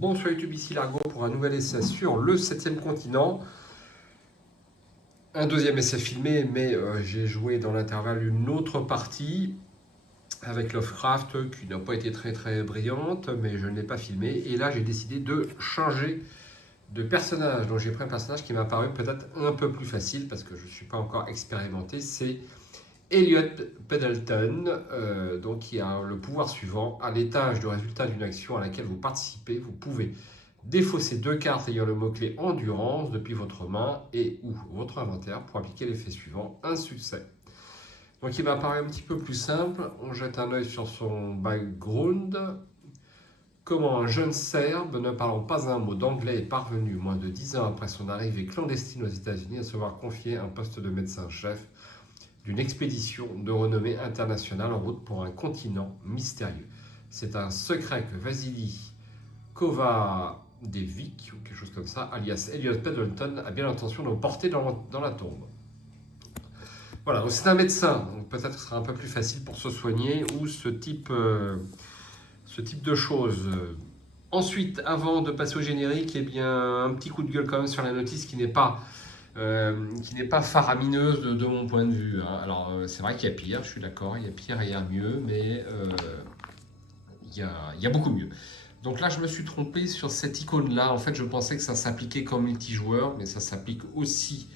Bonsoir YouTube, ici Largo pour un nouvel essai sur le 7e continent. Un deuxième essai filmé, mais j'ai joué dans l'intervalle une autre partie avec Lovecraft qui n'a pas été très brillante, mais je ne l'ai pas filmé. Et là, j'ai décidé de changer de personnage. Donc j'ai pris un personnage qui m'a paru peut-être un peu plus facile parce que je ne suis pas encore expérimenté. C'est Elliot Pendleton, donc qui a le pouvoir suivant. À l'étage du résultat d'une action à laquelle vous participez, vous pouvez défausser 2 cartes ayant le mot-clé endurance depuis votre main et ou votre inventaire pour appliquer l'effet suivant, un succès. Donc il m'apparaît un petit peu plus simple. On jette un œil sur son background. Comment un jeune Serbe ne parlant pas un mot d'anglais est parvenu, moins de 10 ans après son arrivée clandestine aux États-Unis, à se voir confier un poste de médecin-chef d'une expédition de renommée internationale en route pour un continent mystérieux. C'est un secret que Vasily Kovacevic, ou quelque chose comme ça, alias Elliot Pendleton, a bien l'intention de porter dans la tombe. Voilà, c'est un médecin, donc peut-être que ce sera un peu plus facile pour se soigner ou ce type de choses. Ensuite, avant de passer au générique, eh bien, un petit coup de gueule quand même sur la notice qui n'est pas faramineuse de mon point de vue. Hein. Alors, c'est vrai qu'il y a pire, je suis d'accord, il y a pire et il y a mieux, mais il y a beaucoup mieux. Donc là, je me suis trompé sur cette icône-là. En fait, je pensais que ça s'appliquait comme multijoueur, mais ça s'applique aussi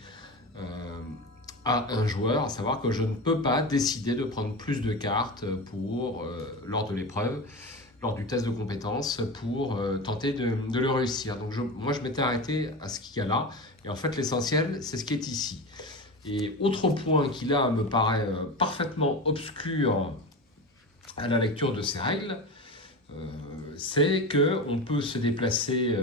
à un joueur, à savoir que je ne peux pas décider de prendre plus de cartes lors de l'épreuve, lors du test de compétences, pour tenter de le réussir. Donc moi, je m'étais arrêté à ce qu'il y a là. Et en fait, l'essentiel, c'est ce qui est ici. Et autre point qui là me paraît parfaitement obscur à la lecture de ces règles, c'est qu'on peut se déplacer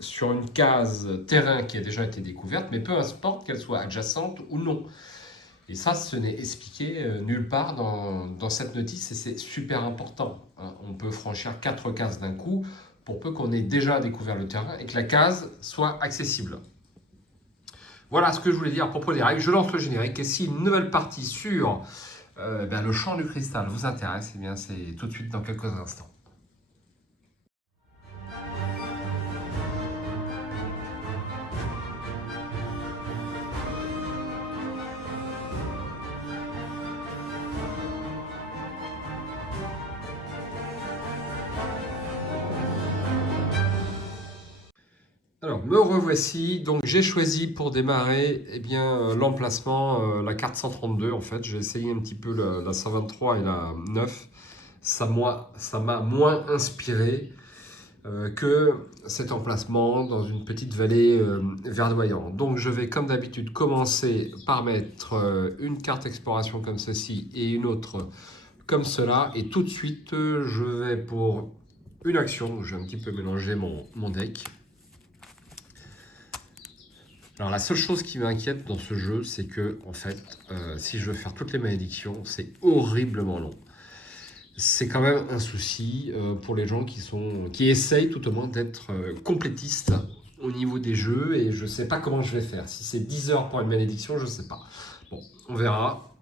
sur une case terrain qui a déjà été découverte, mais peu importe qu'elle soit adjacente ou non. Et ça, ce n'est expliqué nulle part dans cette notice et c'est super important. Hein. On peut franchir 4 cases d'un coup pour peu qu'on ait déjà découvert le terrain et que la case soit accessible. Voilà ce que je voulais dire à propos des règles. Je lance le générique et si une nouvelle partie sur le champ du cristal vous intéresse, eh bien c'est tout de suite dans quelques instants. Alors, me revoici. Donc, j'ai choisi pour démarrer l'emplacement, la carte 132 en fait. J'ai essayé un petit peu la 123 et la 9. Ça m'a moins inspiré que cet emplacement dans une petite vallée verdoyante. Donc, je vais comme d'habitude commencer par mettre une carte exploration comme ceci et une autre comme cela. Et tout de suite, je vais pour une action. Je vais un petit peu mélanger mon deck. Alors la seule chose qui m'inquiète dans ce jeu, c'est que en fait, si je veux faire toutes les malédictions, c'est horriblement long. C'est quand même un souci pour les gens qui essayent tout au moins d'être complétistes au niveau des jeux et je ne sais pas comment je vais faire. Si c'est 10 heures pour une malédiction, je ne sais pas. Bon, on verra.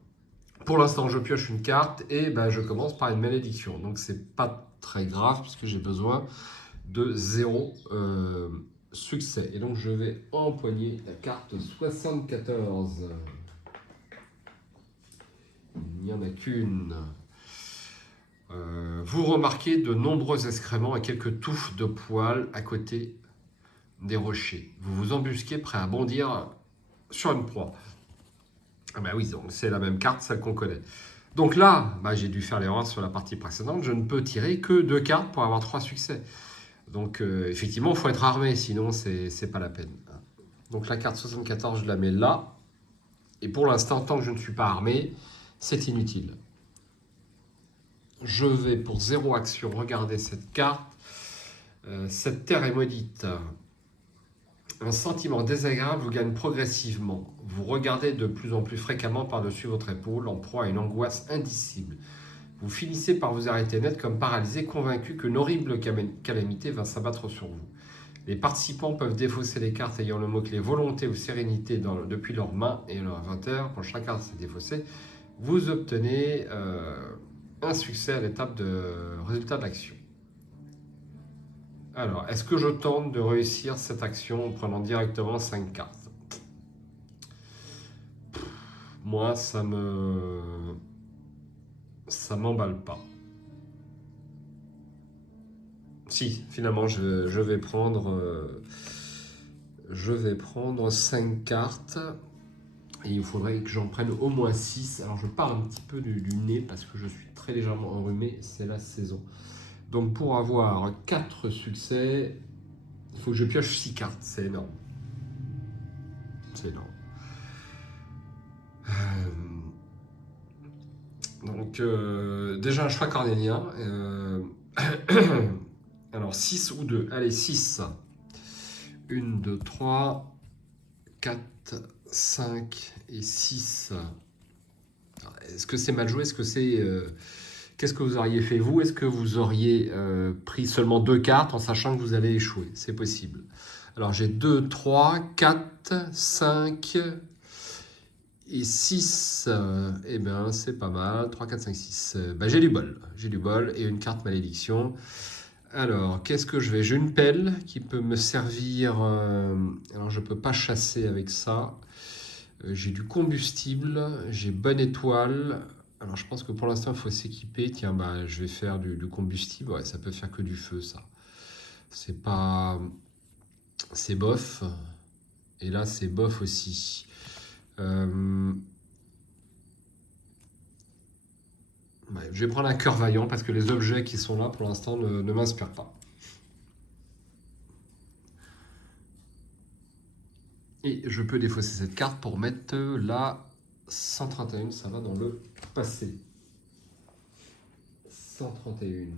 Pour l'instant, je pioche une carte et je commence par une malédiction. Donc c'est pas très grave puisque j'ai besoin de 0 succès. Et donc je vais empoigner la carte 74. Il n'y en a qu'une. Vous remarquez de nombreux excréments et quelques touffes de poils à côté des rochers. Vous vous embusquez prêt à bondir sur une proie. Ah ben oui, c'est la même carte, celle qu'on connaît. Donc là, j'ai dû faire l'erreur sur la partie précédente. Je ne peux tirer que 2 cartes pour avoir 3 succès. Donc effectivement, il faut être armé, sinon c'est pas la peine. Donc la carte 74, je la mets là. Et pour l'instant, tant que je ne suis pas armé, c'est inutile. Je vais pour 0 action regarder cette carte. Cette terre est maudite. Un sentiment désagréable vous gagne progressivement. Vous regardez de plus en plus fréquemment par-dessus votre épaule, en proie à une angoisse indicible. Vous finissez par vous arrêter net comme paralysé, convaincu qu'une horrible calamité va s'abattre sur vous. Les participants peuvent défausser les cartes ayant le mot-clé volonté ou sérénité depuis leurs mains et leur inventaire. Quand chaque carte s'est défaussée, vous obtenez un succès à l'étape de résultat de l'action. Alors, est-ce que je tente de réussir cette action en prenant directement 5 cartes? Moi, ça m'emballe pas. Si, finalement, je vais prendre 5 cartes. Et il faudrait que j'en prenne au moins 6. Alors, je pars un petit peu du nez parce que je suis très légèrement enrhumé. C'est la saison. Donc, pour avoir 4 succès, il faut que je pioche 6 cartes. C'est énorme. C'est énorme. Donc, déjà un choix cornélien. Alors, 6 ou 2. Allez, 6. 1, 2, 3, 4, 5 et 6. Est-ce que c'est mal joué? Est-ce que c'est... Qu'est-ce que vous auriez fait vous? Est-ce que vous auriez pris seulement 2 cartes en sachant que vous allez échouer? C'est possible. Alors, j'ai 2, 3, 4, 5... Et 6, eh bien c'est pas mal, 3, 4, 5, 6. J'ai du bol. J'ai du bol et une carte malédiction. Alors, qu'est-ce que je vais? J'ai une pelle qui peut me servir. Alors, je peux pas chasser avec ça. J'ai du combustible, j'ai bonne étoile. Alors, je pense que pour l'instant, il faut s'équiper. Tiens, je vais faire du combustible. Ouais, ça peut faire que du feu, ça. C'est pas... C'est bof. Et là, c'est bof aussi. Je vais prendre un cœur vaillant parce que les objets qui sont là pour l'instant ne m'inspirent pas. Et je peux défausser cette carte pour mettre la 131, ça va dans le passé. 131.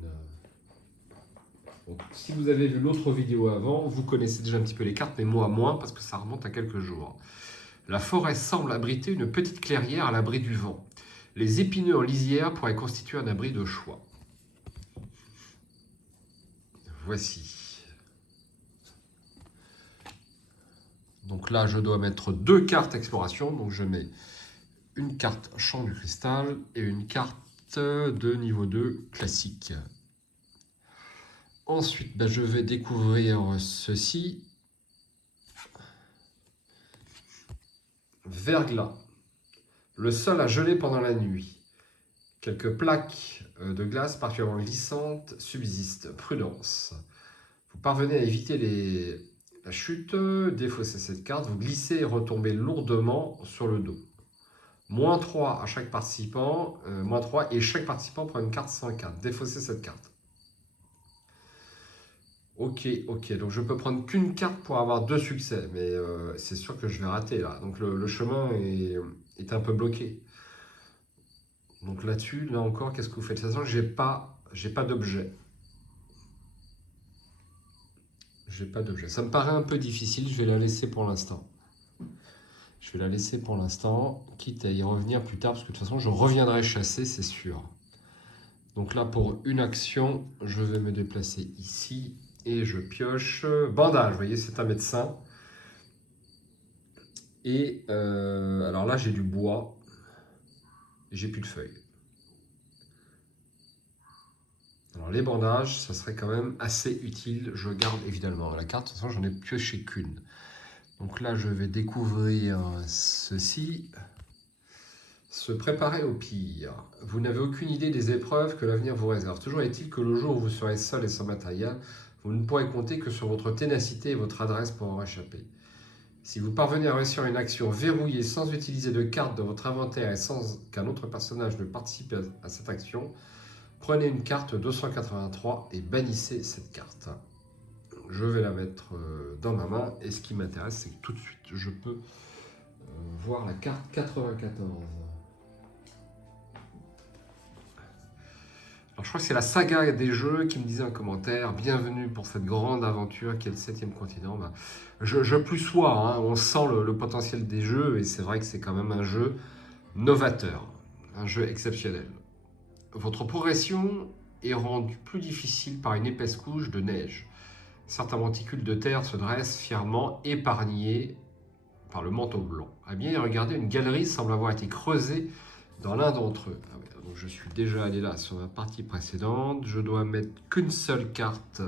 Donc, si vous avez vu l'autre vidéo avant, vous connaissez déjà un petit peu les cartes, mais moi moins parce que ça remonte à quelques jours. La forêt semble abriter une petite clairière à l'abri du vent. Les épineux en lisière pourraient constituer un abri de choix. Voici. Donc là, je dois mettre 2 cartes exploration. Donc je mets une carte champ du cristal et une carte de niveau 2 classique. Ensuite, je vais découvrir ceci. Verglas. Le sol a gelé pendant la nuit. Quelques plaques de glace particulièrement glissantes subsistent. Prudence. Vous parvenez à éviter la chute, défaussez cette carte, vous glissez et retombez lourdement sur le dos. Moins 3 à chaque participant, moins 3 et chaque participant prend une carte sans carte. Défaussez cette carte. Ok, donc je peux prendre qu'une carte pour avoir 2 succès, mais c'est sûr que je vais rater là. Donc le chemin est un peu bloqué. Donc là-dessus, là encore, qu'est-ce que vous faites? De toute façon, j'ai pas d'objet. J'ai pas d'objet. Ça me paraît un peu difficile, je vais la laisser pour l'instant. Je vais la laisser pour l'instant, quitte à y revenir plus tard, parce que de toute façon, je reviendrai chasser, c'est sûr. Donc là, pour une action, je vais me déplacer ici et je pioche bandage. Vous voyez, c'est un médecin. Et alors là, j'ai du bois. J'ai plus de feuilles. Alors les bandages, ça serait quand même assez utile. Je garde évidemment la carte. De toute façon, j'en ai pioché qu'une. Donc là, je vais découvrir ceci. Se préparer au pire. Vous n'avez aucune idée des épreuves que l'avenir vous réserve. Toujours est-il que le jour où vous serez seul et sans matériel, vous ne pourrez compter que sur votre ténacité et votre adresse pour en échapper. Si vous parvenez à réussir une action verrouillée sans utiliser de carte de votre inventaire et sans qu'un autre personnage ne participe à cette action, prenez une carte 283 et bannissez cette carte. Je vais la mettre dans ma main et ce qui m'intéresse, c'est que tout de suite, je peux voir la carte 94. Alors, je crois que c'est la saga des jeux qui me disait en commentaire « Bienvenue pour cette grande aventure qui est le 7e continent ». Je plus sois, hein, on sent le potentiel des jeux et c'est vrai que c'est quand même un jeu novateur, un jeu exceptionnel. Votre progression est rendue plus difficile par une épaisse couche de neige. Certains monticules de terre se dressent fièrement, épargnés par le manteau blanc. À bien y regarder, une galerie semble avoir été creusée dans l'un d'entre eux. Je suis déjà allé là sur la partie précédente. Je dois mettre qu'une seule carte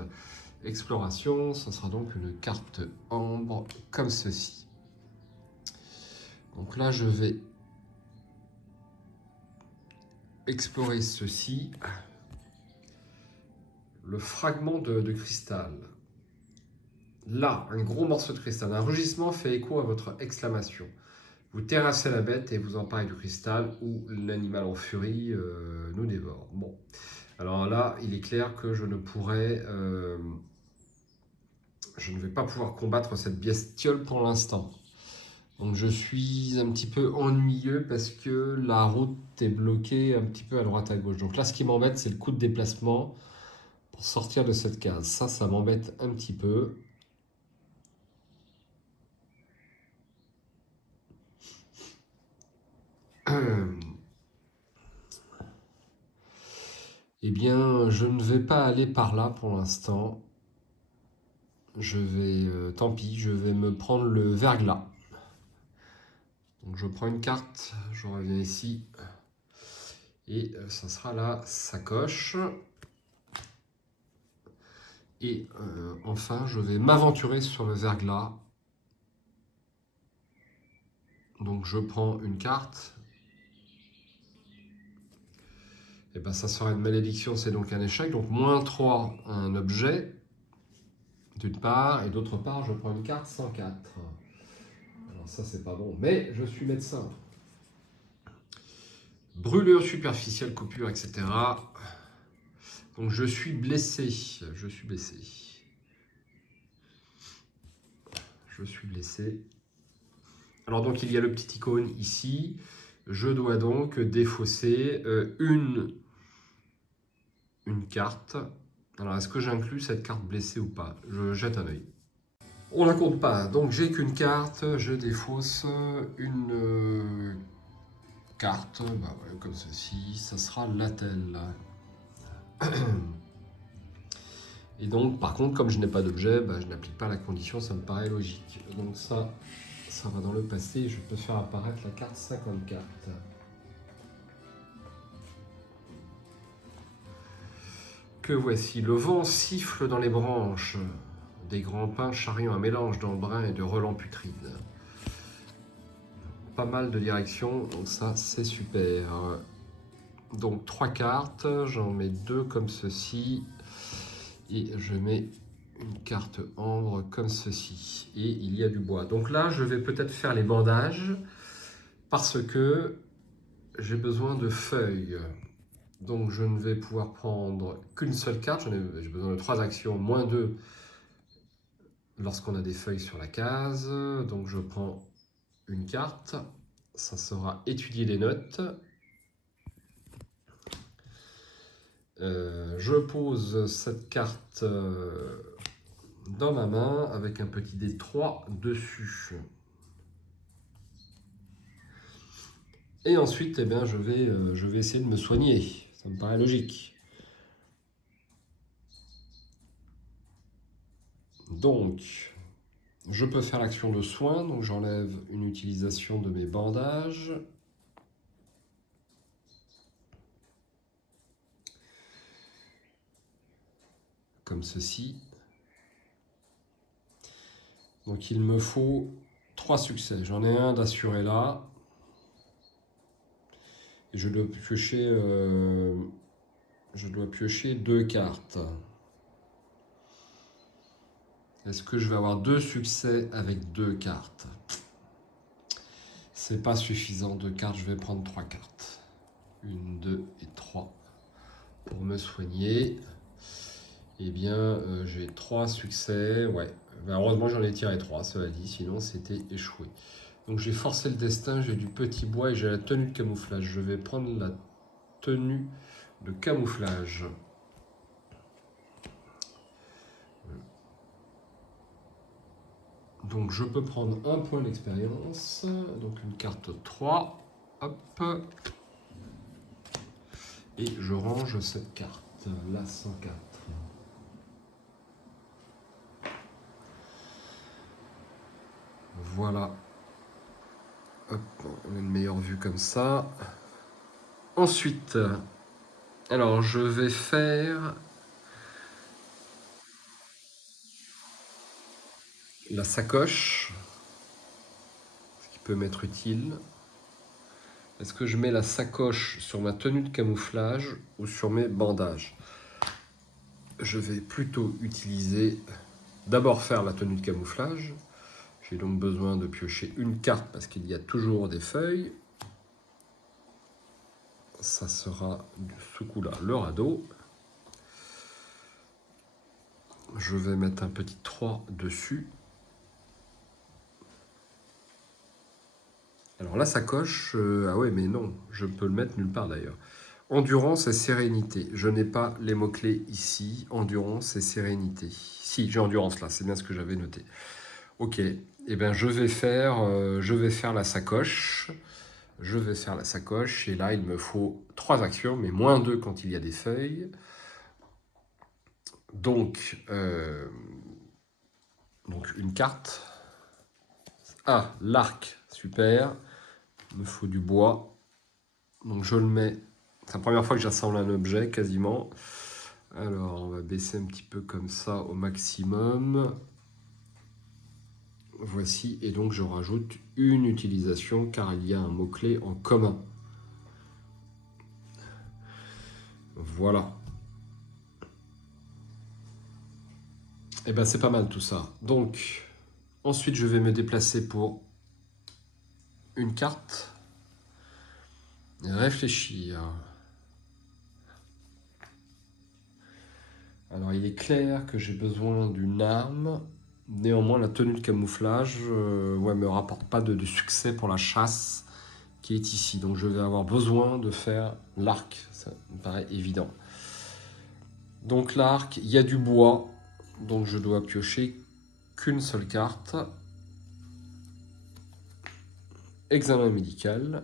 Exploration, ce sera donc une carte ambre comme ceci. Donc là, je vais explorer ceci. Le fragment de cristal. Là, un gros morceau de cristal. Un rugissement fait écho à votre exclamation. Vous terrassez la bête et vous emparez du cristal ou l'animal en furie nous dévore. Bon, alors là, il est clair que je ne vais pas pouvoir combattre cette bestiole pour l'instant. Donc je suis un petit peu ennuyeux parce que la route est bloquée un petit peu à droite à gauche. Donc là, ce qui m'embête, c'est le coup de déplacement pour sortir de cette case. Ça m'embête un petit peu. Eh bien, je ne vais pas aller par là pour l'instant. Tant pis, je vais me prendre le verglas. Donc je prends une carte, je reviens ici. Et ça sera la sacoche. Et enfin, je vais m'aventurer sur le verglas. Donc je prends une carte. Et bien ça sera une malédiction, c'est donc un échec. Donc -3 à un objet, d'une part. Et d'autre part, je prends une carte 104. Alors ça, c'est pas bon. Mais je suis médecin. Brûlure superficielle, coupure, etc. Donc je suis blessé. Je suis blessé. Je suis blessé. Alors donc il y a le petit icône ici. Je dois donc défausser une carte. Alors est-ce que j'inclus cette carte blessée ou pas? Je jette un œil. On la compte pas. Donc j'ai qu'une carte. Je défausse une carte. Bah ouais, comme ceci. Ça sera l'attel. Et donc, par contre, comme je n'ai pas d'objet, bah, je n'applique pas la condition, ça me paraît logique. Donc ça va dans le passé, je peux faire apparaître la carte 54. Que voici, le vent siffle dans les branches, des grands pins charriant un mélange d'embrun et de relents putrides. Pas mal de directions, donc ça c'est super. Donc 3 cartes, j'en mets 2 comme ceci. Et je mets une carte ambre comme ceci. Et il y a du bois. Donc là, je vais peut-être faire les bandages parce que j'ai besoin de feuilles. Donc je ne vais pouvoir prendre qu'une seule carte. J'ai besoin de 3 actions, -2 lorsqu'on a des feuilles sur la case. Donc je prends une carte. Ça sera étudier les notes. Je pose cette carte dans ma main avec un petit dé 3 dessus. Et ensuite, eh bien, je vais essayer de me soigner. Ça me paraît logique. Donc, je peux faire l'action de soin. Donc, j'enlève une utilisation de mes bandages. Comme ceci. Donc, il me faut 3 succès. J'en ai un d'assuré là. Et je dois piocher 2 cartes. Est-ce que je vais avoir 2 succès avec 2 cartes? C'est pas suffisant, 2 cartes, je vais prendre 3 cartes. 1, 2 et 3 pour me soigner. Eh bien, j'ai 3 succès, ouais. Ben, heureusement, j'en ai tiré 3, cela dit, sinon c'était échoué. Donc j'ai forcé le destin, j'ai du petit bois et j'ai la tenue de camouflage. Je vais prendre la tenue de camouflage. Donc je peux prendre un point d'expérience, donc une carte 3, hop, et je range cette carte, la 104. Voilà, hop, on a une meilleure vue comme ça. Ensuite, alors je vais faire la sacoche, ce qui peut m'être utile. Est-ce que je mets la sacoche sur ma tenue de camouflage ou sur mes bandages? Je vais plutôt utiliser, d'abord faire la tenue de camouflage. J'ai donc besoin de piocher une carte parce qu'il y a toujours des feuilles. Ça sera ce coup-là le radeau. Je vais mettre un petit 3 dessus. Alors la sacoche, ah ouais mais non, je peux le mettre nulle part d'ailleurs. Endurance et sérénité. Je n'ai pas les mots-clés ici. Endurance et sérénité. Si, j'ai endurance là, c'est bien ce que j'avais noté. Ok, et eh bien je vais faire la sacoche. Je vais faire la sacoche et là il me faut 3 actions, mais moins 2 quand il y a des feuilles. Donc une carte. Ah, l'arc, super. Il me faut du bois. Donc je le mets. C'est la première fois que j'assemble un objet quasiment. Alors on va baisser un petit peu comme ça au maximum. Voici, et donc je rajoute une utilisation car il y a un mot-clé en commun. Voilà. Et ben c'est pas mal tout ça. Donc ensuite je vais me déplacer pour une carte. Réfléchir. Alors il est clair que j'ai besoin d'une arme. Néanmoins la tenue de camouflage me rapporte pas de succès pour la chasse qui est ici. Donc je vais avoir besoin de faire l'arc. Ça me paraît évident. Donc l'arc, il y a du bois. Donc je dois piocher qu'une seule carte. Examen médical.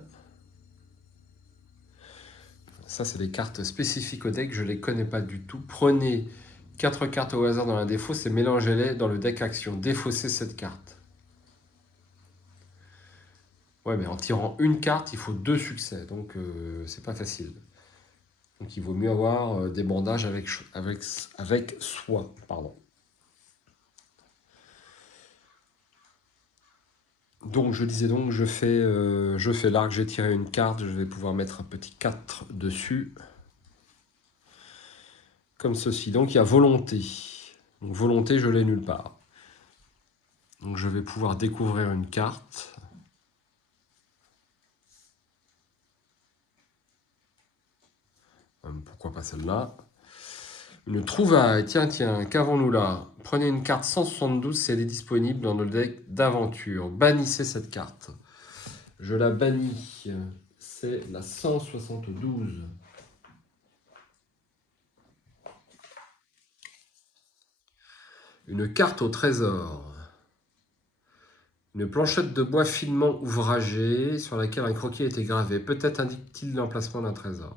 Ça, c'est des cartes spécifiques au deck, je ne les connais pas du tout. Prenez 4 cartes au hasard dans la défausse et mélangez-les dans le deck action. Défaussez cette carte. Ouais, mais en tirant une carte, il faut 2 succès, donc c'est pas facile. Donc il vaut mieux avoir des bandages avec soi. Pardon. Donc je disais donc, je fais l'arc, j'ai tiré une carte, je vais pouvoir mettre un petit 4 dessus. Comme ceci. Donc il y a volonté. Donc volonté, je l'ai nulle part. Donc je vais pouvoir découvrir une carte. Pourquoi pas celle-là? Une trouvaille. Tiens, qu'avons-nous là? Prenez une carte 172 si elle est disponible dans le deck d'aventure. Bannissez cette carte. Je la bannis. C'est la 172. Une carte au trésor. Une planchette de bois finement ouvragée sur laquelle un croquis a été gravé. Peut-être indique-t-il l'emplacement d'un trésor.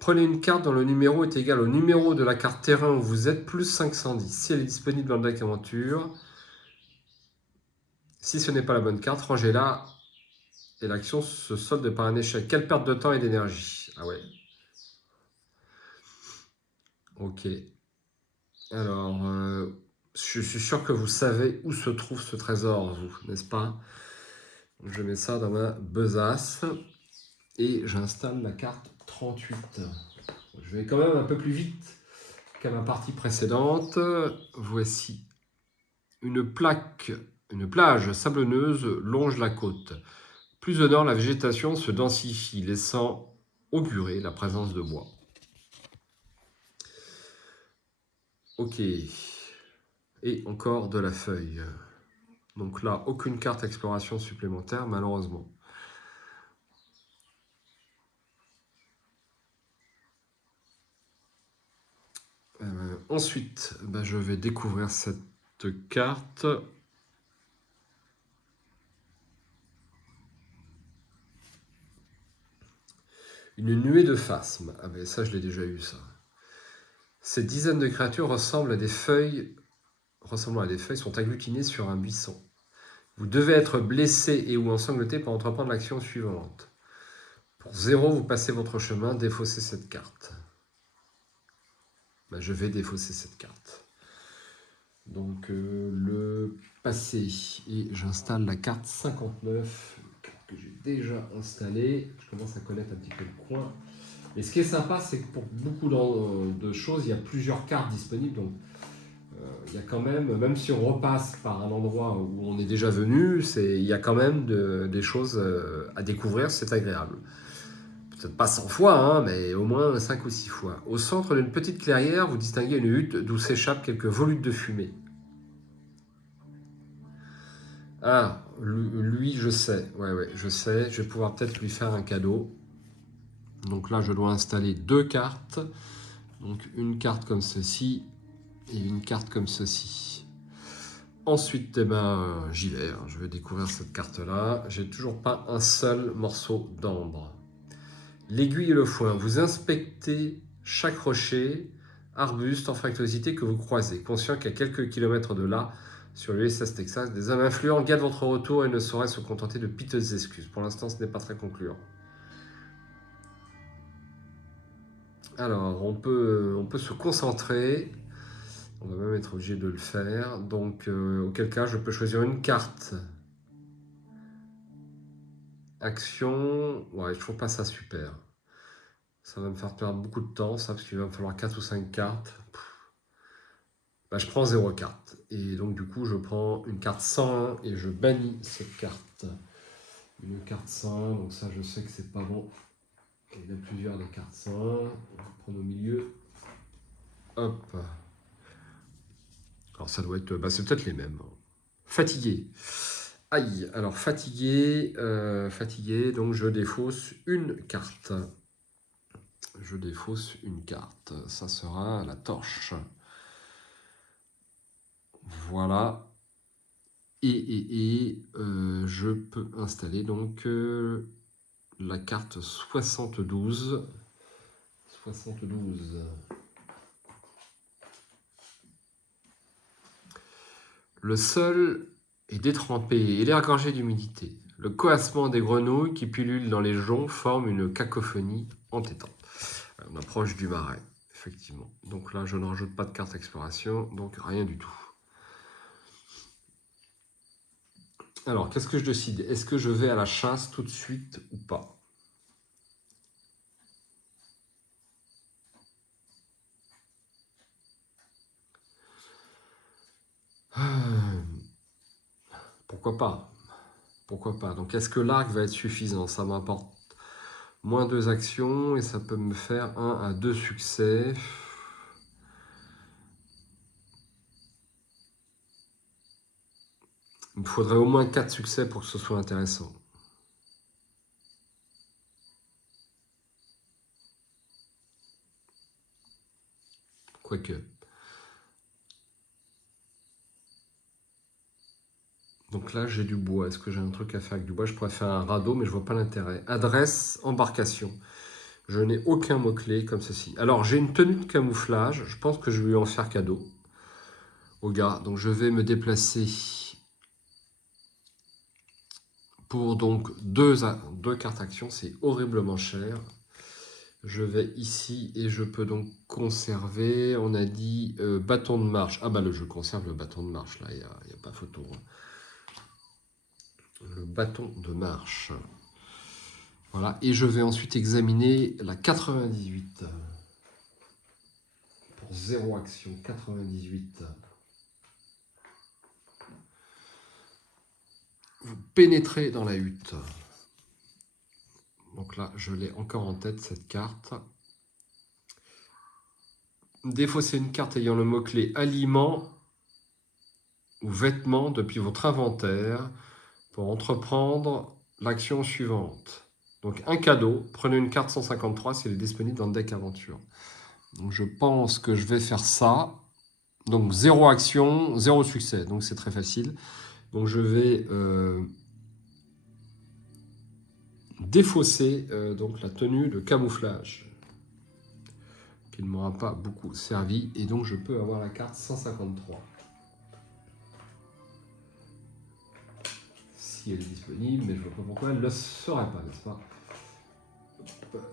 Prenez une carte dont le numéro est égal au numéro de la carte terrain où vous êtes, plus 510. Si elle est disponible dans le deck aventure, si ce n'est pas la bonne carte, rangez-la et l'action se solde par un échec. Quelle perte de temps et d'énergie? Ah ouais. Ok. Alors, je suis sûr que vous savez où se trouve ce trésor, vous, n'est-ce pas? Je mets ça dans ma besace et j'installe la carte 38. Je vais quand même un peu plus vite qu'à ma partie précédente. Voici une plage sablonneuse longe la côte. Plus au nord, la végétation se densifie, laissant augurer la présence de bois. Ok. Et encore de la feuille. Donc là, aucune carte exploration supplémentaire, malheureusement. Ensuite, je vais découvrir cette carte. Une nuée de phasmes. Ah ben ça, je l'ai déjà eu, ça. Ces dizaines de créatures ressemblant à des feuilles sont agglutinées sur un buisson. Vous devez être blessé et ou ensanglanté pour entreprendre l'action suivante. Pour 0, vous passez votre chemin, défaussez cette carte. Je vais défausser cette carte. Donc le passé. Et j'installe la carte 59, que j'ai déjà installée. Je commence à connaître un petit peu le coin. Et ce qui est sympa, c'est que pour beaucoup de choses, il y a plusieurs cartes disponibles. Donc il y a quand même si on repasse par un endroit où on est déjà venu, il y a quand même des choses à découvrir, c'est agréable. Peut-être pas 100 fois, hein, mais au moins 5 ou 6 fois. Au centre d'une petite clairière, vous distinguez une hutte d'où s'échappent quelques volutes de fumée. Ah, lui, je sais. Ouais, je sais. Je vais pouvoir peut-être lui faire un cadeau. Donc là, je dois installer 2 cartes. Donc une carte comme ceci et une carte comme ceci. Ensuite, eh ben, j'y vais. Hein. Je vais découvrir cette carte-là. J'ai toujours pas un seul morceau d'ambre. L'aiguille et le foin. Vous inspectez chaque rocher, arbuste, en fractuosité que vous croisez, conscient qu'à quelques kilomètres de là, sur l'USS Texas, des hommes influents gardent votre retour et ne sauraient se contenter de piteuses excuses. Pour l'instant, ce n'est pas très concluant. Alors, on peut se concentrer. On va même être obligé de le faire. Donc, auquel cas, je peux choisir une carte. Action. Ouais, je trouve pas ça super. Ça va me faire perdre beaucoup de temps, ça, parce qu'il va me falloir 4 ou 5 cartes. Bah, je prends 0 carte. Et donc, du coup, je prends une carte 101 et je bannis cette carte. Une carte 101, donc ça, je sais que c'est pas bon. Il y en a plusieurs des cartes 101. On va prendre au milieu. Hop. Alors, ça doit être. Bah, c'est peut-être les mêmes. Fatigué. Aïe. Alors, fatigué. Fatigué. Donc, je défausse une carte. Je défausse une carte. Ça sera la torche. Voilà. Et je peux installer donc la carte 72. 72. Le sol est détrempé et l'air gorgé d'humidité. Le coassement des grenouilles qui pullulent dans les joncs forme une cacophonie entêtante. On approche du marais, effectivement. Donc là, je ne rajoute pas de carte exploration, donc rien du tout. Alors, qu'est-ce que je décide? Est-ce que je vais à la chasse tout de suite ou pas? Pourquoi pas? Pourquoi pas? Donc, est-ce que l'arc va être suffisant? Ça m'apporte moins 2 actions et ça peut me faire 1 à 2 succès. Il me faudrait au moins 4 succès pour que ce soit intéressant. Quoique. Donc là, j'ai du bois. Est-ce que j'ai un truc à faire avec du bois? Je pourrais faire un radeau, mais je vois pas l'intérêt. Adresse, embarcation. Je n'ai aucun mot-clé comme ceci. Alors, j'ai une tenue de camouflage. Je pense que je vais lui en faire cadeau au gars. Donc, je vais me déplacer pour donc deux cartes actions. C'est horriblement cher. Je vais ici et je peux donc conserver, on a dit bâton de marche. Ah bah je conserve le bâton de marche, là, il n'y a pas photo. Le bâton de marche. Voilà, et je vais ensuite examiner la 98. Pour 0 action, 98. Vous pénétrez dans la hutte. Donc là, je l'ai encore en tête, cette carte. Défausser une carte ayant le mot-clé aliment ou vêtements depuis votre inventaire pour entreprendre l'action suivante. Donc un cadeau, prenez une carte 153 si elle est disponible dans le deck aventure. Donc je pense que je vais faire ça. Donc 0 action, 0 succès, donc c'est très facile. Donc je vais défausser donc la tenue de camouflage qui ne m'aura pas beaucoup servi et donc je peux avoir la carte 153. Si elle est disponible, mais je ne vois pas pourquoi elle ne le serait pas, n'est-ce pas?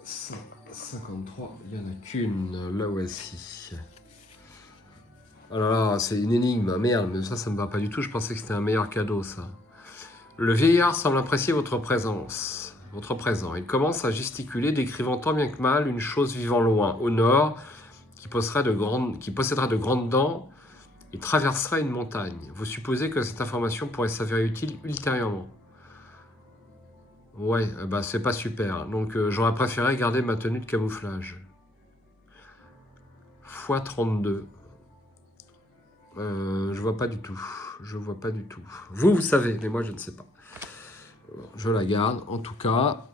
153, il n'y en a qu'une, là voici. Oh là là, c'est une énigme. Merde, mais ça me va pas du tout. Je pensais que c'était un meilleur cadeau, ça. Le vieillard semble apprécier votre présence. Votre présent. Il commence à gesticuler, décrivant tant bien que mal une chose vivant loin, au nord, qui possédera de grandes dents et traversera une montagne. Vous supposez que cette information pourrait s'avérer utile ultérieurement. Ouais, bah c'est pas super. Donc j'aurais préféré garder ma tenue de camouflage. x 32. Je vois pas du tout. Je vois pas du tout. Vous savez, mais moi je ne sais pas. Je la garde, en tout cas.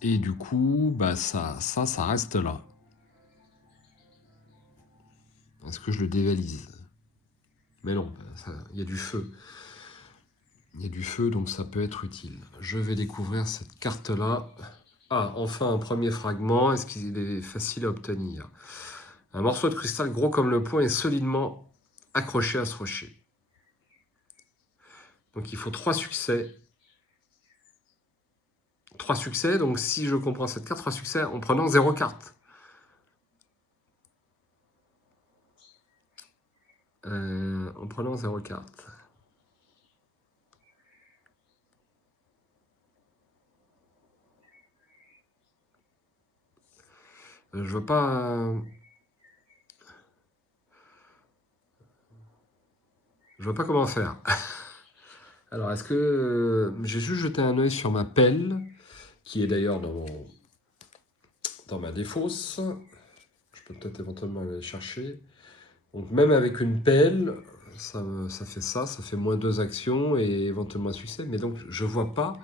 Et du coup, bah ça reste là. Est-ce que je le dévalise? Mais non, il y a du feu. Il y a du feu, donc ça peut être utile. Je vais découvrir cette carte-là. Ah, enfin un premier fragment. Est-ce qu'il est facile à obtenir? Un morceau de cristal gros comme le poing est solidement accroché à ce rocher. Donc il faut 3 succès. 3 succès, donc si je comprends cette carte, 3 succès en prenant 0 carte. En prenant 0 carte. Je veux pas... Je vois pas comment faire. Alors, est-ce que... j'ai juste jeté un œil sur ma pelle, qui est d'ailleurs dans ma défausse. Je peux peut-être éventuellement aller chercher. Donc, même avec une pelle, ça fait ça fait moins 2 actions et éventuellement un succès. Mais donc, je vois pas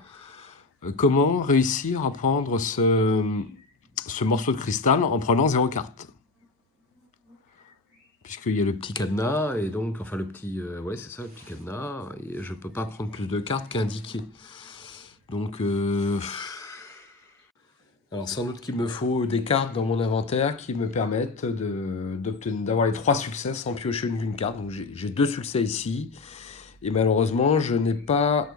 comment réussir à prendre ce morceau de cristal en prenant 0 carte. Puisqu'il y a le petit cadenas, et donc, enfin le petit, ouais c'est ça, le petit cadenas, et je peux pas prendre plus de cartes qu'indiqué. Donc, alors sans doute qu'il me faut des cartes dans mon inventaire qui me permettent d'avoir les 3 succès sans piocher une carte. Donc j'ai 2 succès ici, et malheureusement je n'ai pas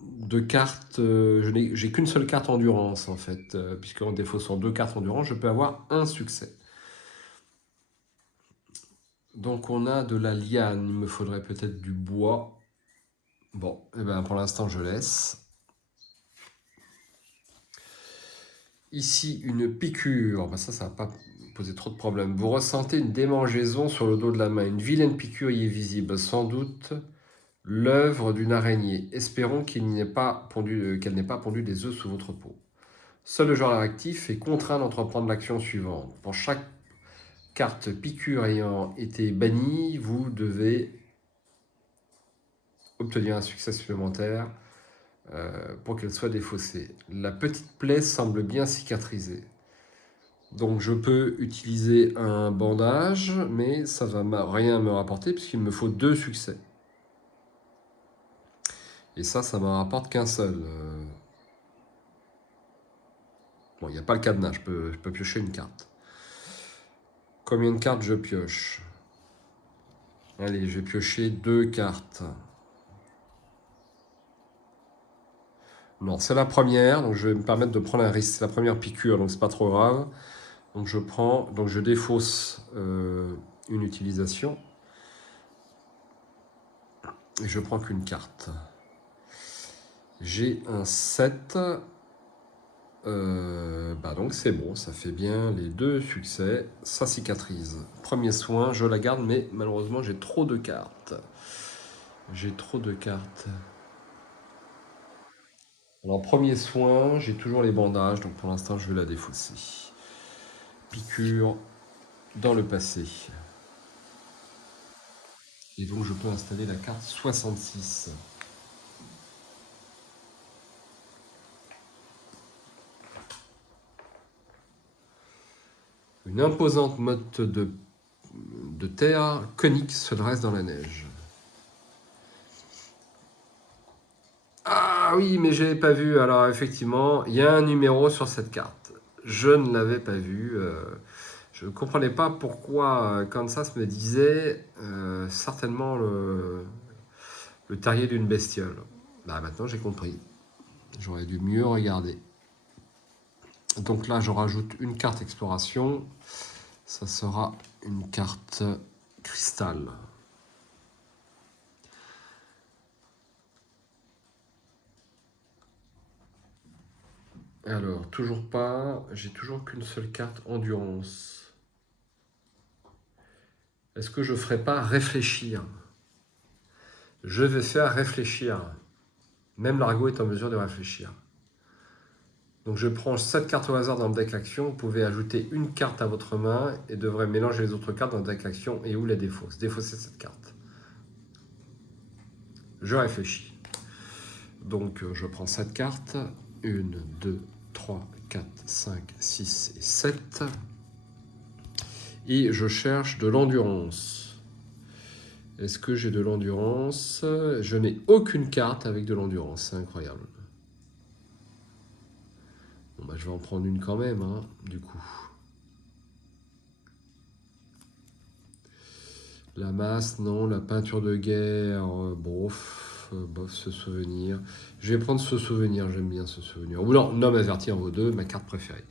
de carte, j'ai qu'une seule carte endurance en fait, puisqu'en défaussant 2 cartes endurance, je peux avoir un succès. Donc on a de la liane, il me faudrait peut-être du bois. Bon, et ben pour l'instant je laisse. Ici une piqûre, ben ça va pas poser trop de problèmes. Vous ressentez une démangeaison sur le dos de la main, une vilaine piqûre y est visible, sans doute l'œuvre d'une araignée. Espérons qu'elle n'ait pas pondu des œufs sous votre peau. Seul le joueur actif est contraint d'entreprendre l'action suivante. Pour chaque carte piqûre ayant été bannie, vous devez obtenir un succès supplémentaire pour qu'elle soit défaussée. La petite plaie semble bien cicatrisée. Donc je peux utiliser un bandage, mais ça va rien me rapporter puisqu'il me faut 2 succès. Et ça m'en rapporte qu'un seul. Bon, il n'y a pas le cadenas, je peux piocher une carte. Combien de cartes je pioche? Allez, je vais piocher 2 cartes. Non, c'est la première, donc je vais me permettre de prendre un risque. C'est la première piqûre, donc c'est pas trop grave. Donc je défausse une utilisation. Et je prends qu'une carte. J'ai un 7. Donc c'est bon, ça fait bien les 2 succès. Ça cicatrise. Premier soin, je la garde, mais malheureusement j'ai trop de cartes. J'ai trop de cartes. Alors premier soin, j'ai toujours les bandages, donc pour l'instant je vais la défausser. Piqûre dans le passé. Et donc je peux installer la carte 66. Une imposante motte de terre conique se dresse dans la neige. Ah oui, mais je n'avais pas vu. Alors effectivement, il y a un numéro sur cette carte. Je ne l'avais pas vu. Je ne comprenais pas pourquoi Kansas me disait certainement le terrier d'une bestiole. Bah maintenant j'ai compris. J'aurais dû mieux regarder. Donc là, je rajoute une carte exploration. Ça sera une carte cristal. Alors, toujours pas. J'ai toujours qu'une seule carte endurance. Est-ce que je ferai pas réfléchir? Je vais faire réfléchir. Même l'Argot est en mesure de réfléchir. Donc je prends 7 cartes au hasard dans le deck action. Vous pouvez ajouter une carte à votre main et devrez mélanger les autres cartes dans le deck action et ou les défausse. Défausser cette carte. Je réfléchis. Donc je prends 7 cartes. 1, 2, 3, 4, 5, 6 et 7. Et je cherche de l'endurance. Est-ce que j'ai de l'endurance? Je n'ai aucune carte avec de l'endurance. C'est incroyable. Bon, bah, je vais en prendre une quand même, hein, du coup. La masse, non. La peinture de guerre, bof, ce souvenir. Je vais prendre ce souvenir, j'aime bien ce souvenir. Ou non, Nom averti en vaut 2, ma carte préférée.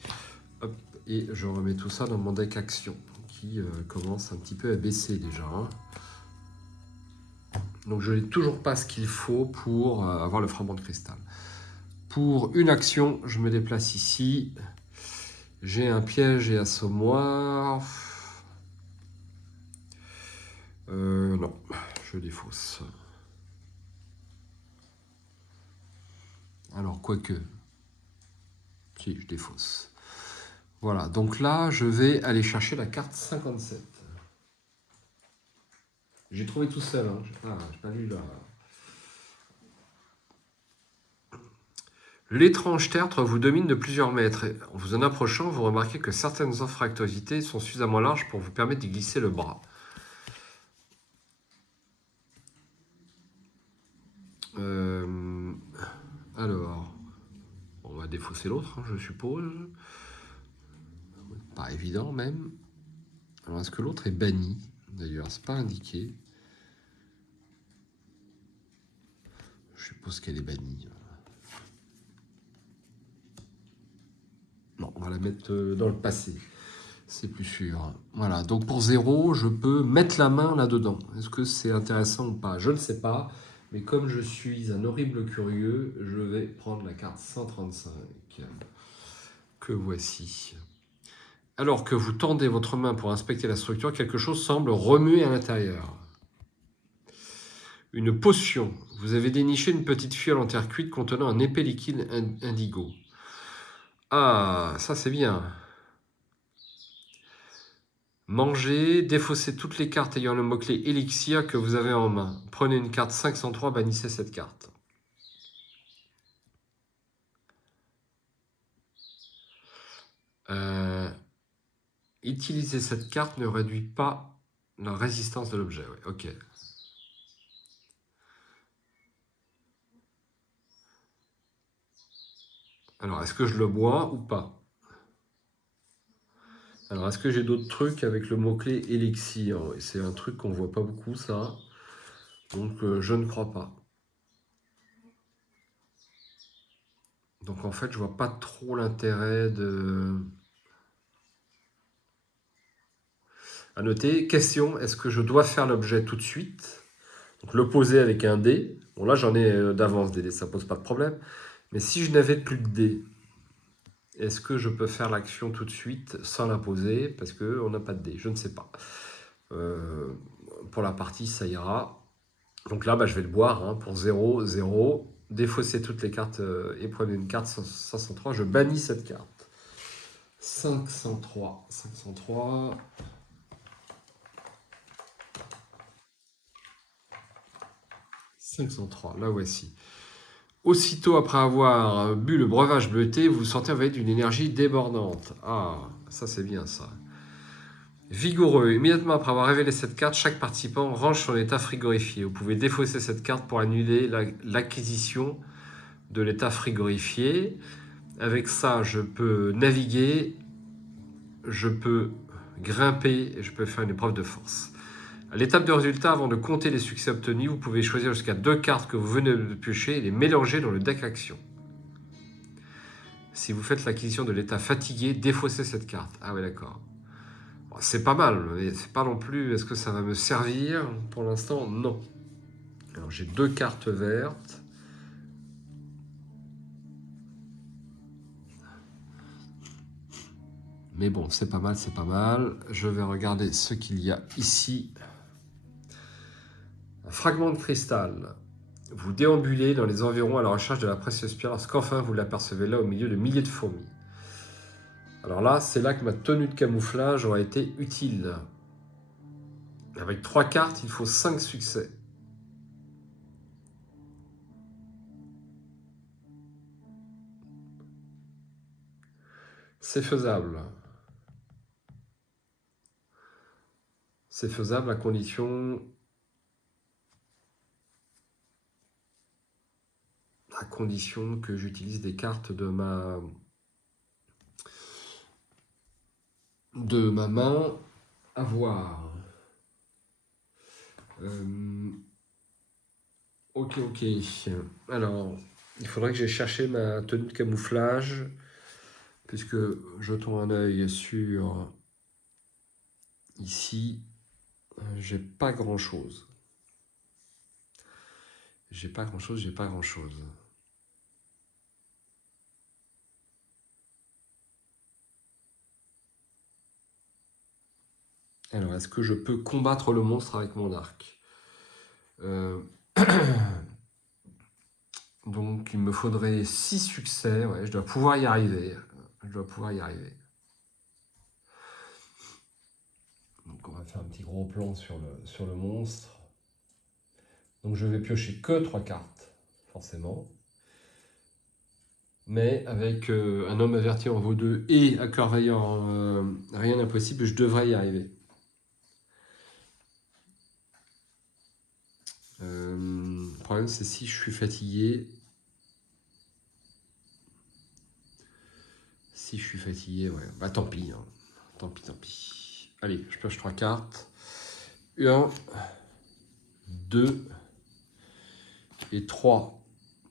Hop, et je remets tout ça dans mon deck action, qui commence un petit peu à baisser déjà. Hein. Donc je n'ai toujours pas ce qu'il faut pour avoir le fragment de cristal. Pour une action, je me déplace ici. J'ai un piège et assommoir. Non, je défausse. Alors, quoique. Si, je défausse. Voilà, donc là, je vais aller chercher la carte 57. J'ai trouvé tout seul, hein. J'ai pas lu là. L'étrange tertre vous domine de plusieurs mètres. En vous en approchant, vous remarquez que certaines anfractuosités sont suffisamment larges pour vous permettre d'y glisser le bras. Alors, on va défausser l'autre, hein, je suppose. Pas évident même. Alors, est-ce que l'autre est banni? D'ailleurs, c'est pas indiqué. Je suppose qu'elle est bannie. Non, on va la mettre dans le passé. C'est plus sûr. Voilà, donc pour 0, je peux mettre la main là-dedans. Est-ce que c'est intéressant ou pas? Je ne sais pas. Mais comme je suis un horrible curieux, je vais prendre la carte 135 que voici. Alors que vous tendez votre main pour inspecter la structure, quelque chose semble remuer à l'intérieur. Une potion. Vous avez déniché une petite fiole en terre cuite contenant un épais liquide indigo. Ah, ça c'est bien. Mangez, défaussez toutes les cartes ayant le mot-clé élixir que vous avez en main. Prenez une carte 503, bannissez cette carte. Utiliser cette carte ne réduit pas la résistance de l'objet. Ouais, ok. Alors, est-ce que je le bois ou pas? Alors, est-ce que j'ai d'autres trucs avec le mot-clé élixir? C'est un truc qu'on voit pas beaucoup, ça. Donc, je ne crois pas. Donc, en fait, je vois pas trop l'intérêt de... À noter, question, est-ce que je dois faire l'objet tout de suite? Donc, le poser avec un dé. Bon, là, j'en ai d'avance des dés, ça pose pas de problème. Mais si je n'avais plus de dés, est-ce que je peux faire l'action tout de suite sans la poser? Parce qu'on n'a pas de dés, je ne sais pas. Pour la partie, ça ira. Donc là, je vais le boire hein, pour 0, 0. Défausser toutes les cartes et prenez une carte 503. Je bannis cette carte. 503. 503. 503. La voici. Aussitôt après avoir bu le breuvage bleuté, vous vous sentez envahi d'une énergie débordante. Ah, ça c'est bien ça. Vigoureux. Immédiatement après avoir révélé cette carte, chaque participant range son état frigorifié. Vous pouvez défausser cette carte pour annuler l'acquisition de l'état frigorifié. Avec ça, je peux naviguer, je peux grimper et je peux faire une épreuve de force. À l'étape de résultat, avant de compter les succès obtenus, vous pouvez choisir jusqu'à 2 cartes que vous venez de piocher et les mélanger dans le deck action. Si vous faites l'acquisition de l'état fatigué, défaussez cette carte. Ah ouais, d'accord. Bon, c'est pas mal, mais c'est pas non plus... Est-ce que ça va me servir? Pour l'instant, non. Alors, j'ai 2 cartes vertes. Mais bon, c'est pas mal, c'est pas mal. Je vais regarder ce qu'il y a ici. Un fragment de cristal. Vous déambulez dans les environs à la recherche de la précieuse pierre lorsqu'enfin vous l'apercevez là au milieu de milliers de fourmis. Alors là, c'est là que ma tenue de camouflage aura été utile. Avec 3 cartes, il faut 5 succès. C'est faisable. C'est faisable à condition que j'utilise des cartes de ma main à voir. Ok. Alors, il faudrait que j'aille chercher ma tenue de camouflage, puisque jetons un œil sur ici, j'ai pas grand chose. J'ai pas grand chose. Alors, est-ce que je peux combattre le monstre avec mon arc? Donc, il me faudrait 6 succès. Ouais, je dois pouvoir y arriver. Donc, on va faire un petit gros plan sur le monstre. Donc, je vais piocher que 3 cartes, forcément. Mais avec un homme averti en vaut 2 et un cœur vaillant, rien d'impossible, je devrais y arriver. Le problème, c'est si je suis fatigué. Si je suis fatigué, ouais. Bah tant pis. Hein. Tant pis. Allez, je pioche 3 cartes. 1, 2 et 3.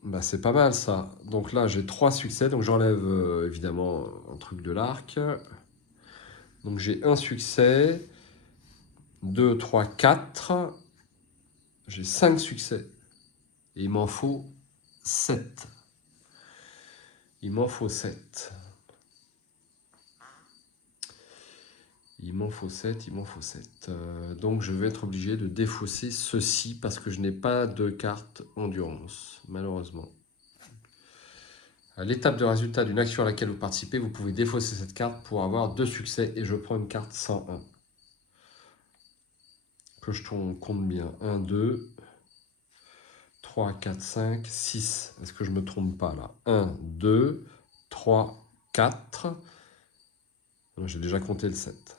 Bah c'est pas mal ça. Donc là, j'ai 3 succès. Donc j'enlève évidemment un truc de l'arc. Donc j'ai un succès. 2, 3, 4. J'ai 5 succès. Et il m'en faut 7. Il m'en faut 7. Donc je vais être obligé de défausser ceci parce que je n'ai pas de carte endurance, malheureusement. À l'étape de résultat d'une action à laquelle vous participez, vous pouvez défausser cette carte pour avoir 2 succès et je prends une carte 101. Que je compte bien. 1, 2, 3, 4, 5, 6. Est-ce que je ne me trompe pas là? 1, 2, 3, 4. J'ai déjà compté le 7.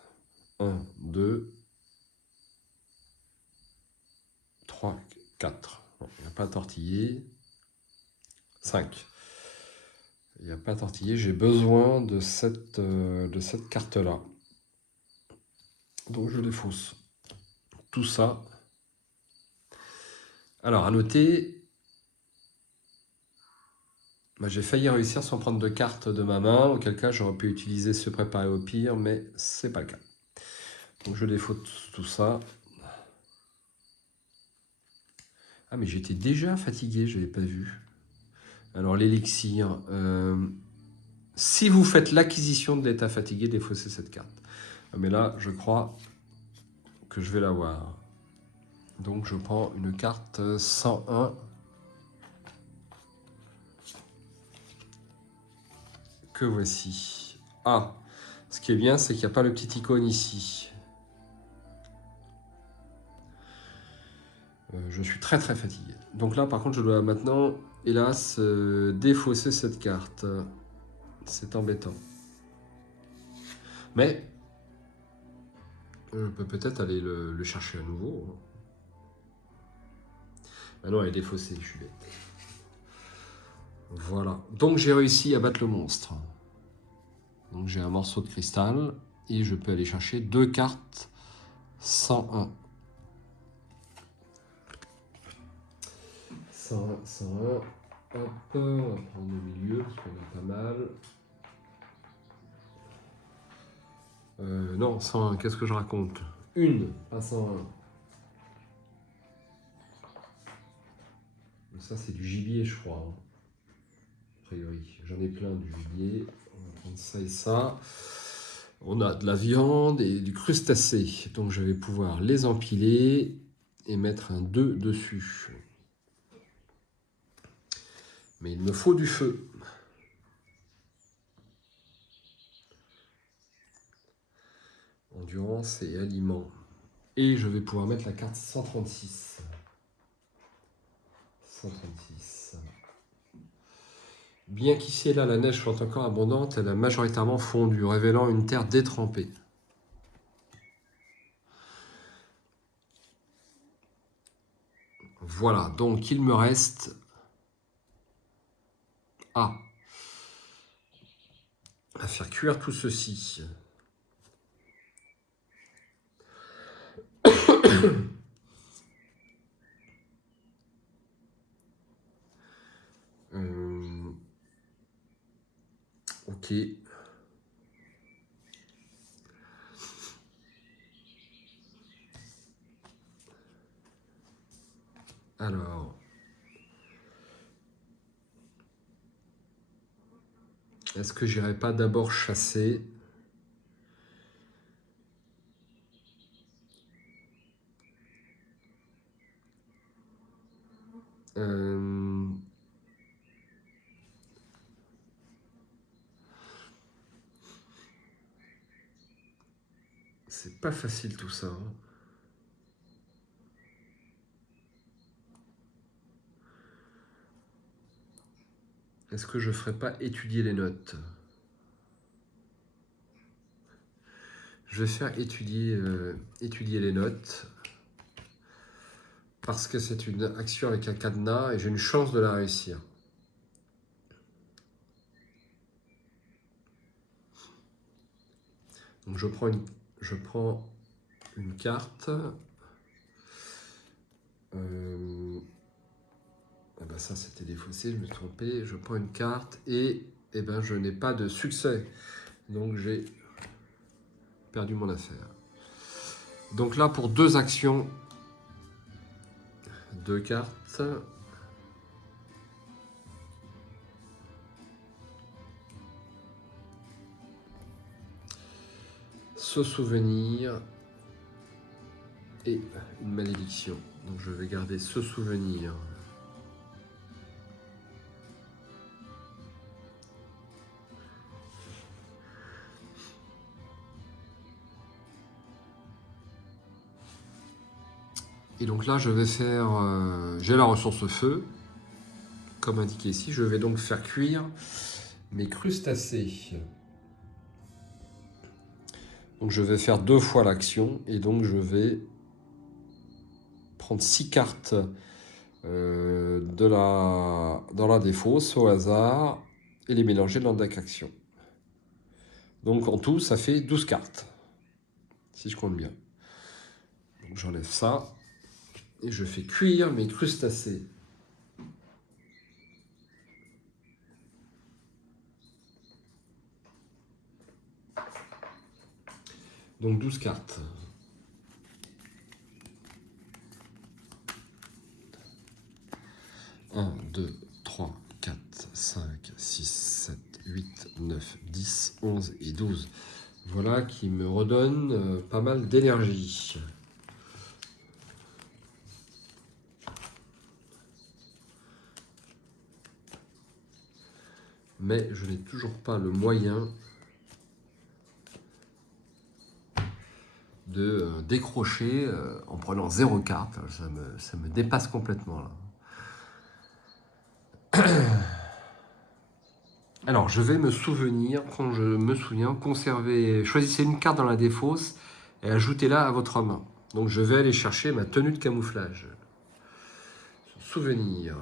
1, 2, 3, 4. Il n'y a pas à tortiller. 5. Il n'y a pas à tortiller. J'ai besoin de cette carte-là. Donc je défausse tout ça. Alors, à noter, j'ai failli réussir sans prendre de carte de ma main, auquel cas j'aurais pu utiliser se préparer au pire, mais c'est pas le cas. Donc je défausse tout ça. Ah, mais j'étais déjà fatigué, je n'avais pas vu. Alors, l'élixir. Si vous faites l'acquisition de l'état fatigué, défaussez cette carte. Mais là, je crois que je vais l'avoir. Donc, je prends une carte 101. Que voici. Ah, ce qui est bien, c'est qu'il n'y a pas le petit icône ici. Je suis très fatigué. Donc là, par contre, je dois maintenant, hélas, défausser cette carte. C'est embêtant. Mais, je peux peut-être aller le chercher à nouveau. Ah non, elle est défaussée, je suis bête. Voilà. Donc j'ai réussi à battre le monstre. Donc j'ai un morceau de cristal et je peux aller chercher 2 cartes 101. 101. Hop, on va prendre le milieu parce qu'on a pas mal. Non, 101, qu'est-ce que je raconte? Une, pas 101. Ça, c'est du gibier, je crois, hein, a priori. J'en ai plein du gibier. On va prendre ça et ça. On a de la viande et du crustacé. Donc, je vais pouvoir les empiler et mettre un 2 dessus. Mais il me faut du feu. Endurance et aliments. Et je vais pouvoir mettre la carte 136. 136. Bien qu'ici et là la neige soit encore abondante, elle a majoritairement fondu, révélant une terre détrempée. Voilà, donc il me reste à faire cuire tout ceci. Ok. Alors, est-ce que j'irai pas d'abord chasser? C'est pas facile tout ça, hein. Est-ce que je ferais pas étudier les notes? Je vais faire étudier les notes. Parce que c'est une action avec un cadenas et j'ai une chance de la réussir. Donc je prends une carte. Ah ben ça c'était défaussé, je me suis trompé. Je prends une carte et ben, je n'ai pas de succès. Donc j'ai perdu mon affaire. Donc là pour deux actions, deux cartes. Se souvenir et une malédiction. Donc je vais garder ce souvenir. Et donc là, je vais faire... j'ai la ressource feu, comme indiqué ici. Je vais donc faire cuire mes crustacés. Donc je vais faire 2 fois l'action. Et donc je vais prendre 6 cartes dans la défausse au hasard et les mélanger dans le deck action. Donc en tout, ça fait 12 cartes, si je compte bien. Donc j'enlève ça et je fais cuire mes crustacés. Donc 12 cartes. 1, 2, 3, 4, 5, 6, 7, 8, 9, 10, 11 et 12. Voilà qui me redonne pas mal d'énergie. Mais je n'ai toujours pas le moyen de décrocher en prenant 0 carte. Ça me dépasse complètement là. Alors, je vais me souvenir, quand je me souviens, choisissez une carte dans la défausse et ajoutez-la à votre main. Donc, je vais aller chercher ma tenue de camouflage. Souvenir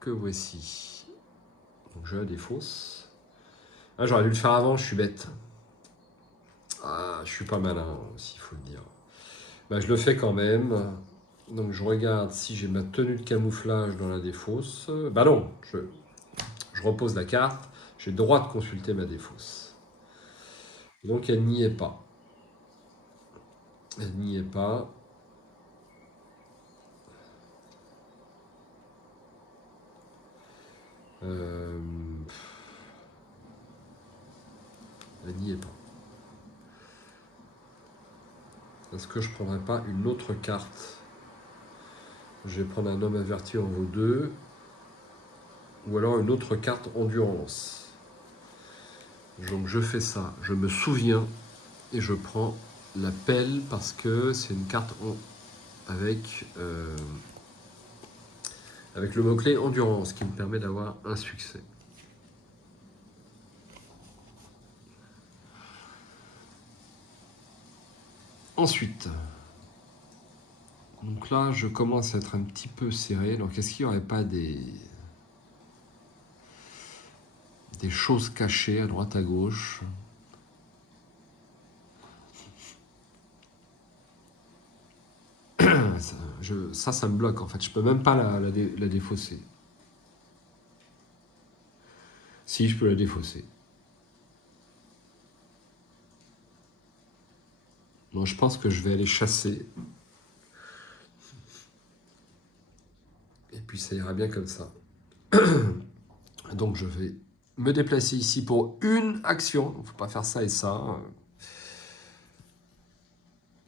que voici. Donc, je la défausse. Ah, j'aurais dû le faire avant, je suis bête. Ah, je suis pas malin, s'il faut le dire. Bah, je le fais quand même. Donc, je regarde si j'ai ma tenue de camouflage dans la défausse. Bah non, je repose la carte. J'ai le droit de consulter ma défausse. Donc elle n'y est pas. Elle n'y est pas. Elle n'y est pas. Est-ce que je ne prendrais pas une autre carte? Je vais prendre un homme averti en vaut 2. Ou alors une autre carte endurance. Donc je fais ça. Je me souviens et je prends la pelle parce que c'est une carte avec le mot-clé endurance qui me permet d'avoir un succès. Ensuite, donc là je commence à être un petit peu serré. Donc est-ce qu'il n'y aurait pas des choses cachées à droite à gauche? Ça me bloque en fait. Je peux même pas la défausser. Si, je peux la défausser. Non, je pense que je vais aller chasser. Et puis ça ira bien comme ça. Donc je vais me déplacer ici pour une action. Il ne faut pas faire ça et ça.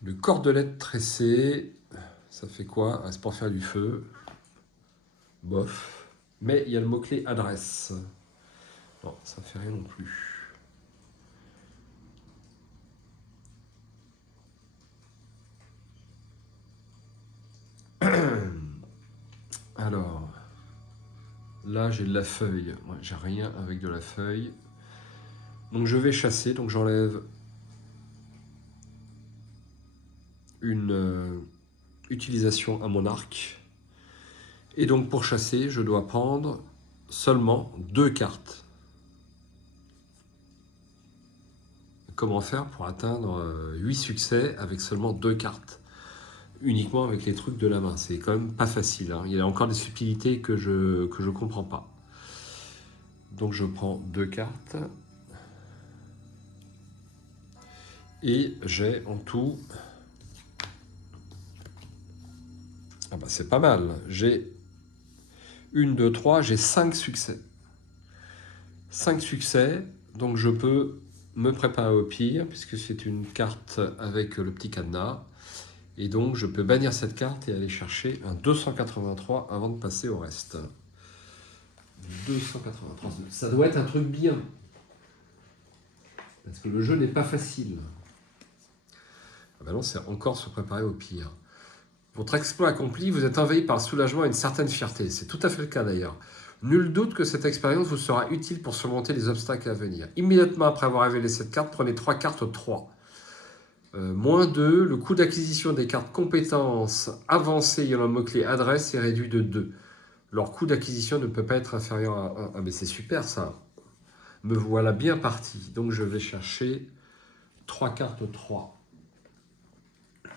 Le cordelette tressé. Ça fait quoi? C'est pour faire du feu. Bof. Mais il y a le mot-clé adresse. Non, ça fait rien non plus. Alors, là j'ai de la feuille. Moi, j'ai rien avec de la feuille. Donc je vais chasser. Donc j'enlève une utilisation à mon arc. Et donc pour chasser, je dois prendre seulement 2 cartes. Comment faire pour atteindre 8 succès avec seulement 2 cartes? Uniquement avec les trucs de la main. C'est quand même pas facile. Hein. Il y a encore des subtilités que je comprends pas. Donc je prends 2 cartes. Et j'ai en tout... Ah bah c'est pas mal. J'ai 1, 2, 3, j'ai 5 succès. 5 succès, donc je peux me préparer au pire, puisque c'est une carte avec le petit cadenas. Et donc je peux bannir cette carte et aller chercher un 283 avant de passer au reste. 283, ça doit être un truc bien. Parce que le jeu n'est pas facile. Ah ben non, c'est encore se préparer au pire. Votre exploit accompli, vous êtes envahi par le soulagement et une certaine fierté. C'est tout à fait le cas d'ailleurs. Nul doute que cette expérience vous sera utile pour surmonter les obstacles à venir. Immédiatement après avoir révélé cette carte, prenez 3 cartes au 3. -2, le coût d'acquisition des cartes compétences avancées ayant le mot-clé adresse est réduit de 2. Leur coût d'acquisition ne peut pas être inférieur à 1. Ah mais c'est super ça. Me voilà bien parti. Donc je vais chercher 3 cartes au 3.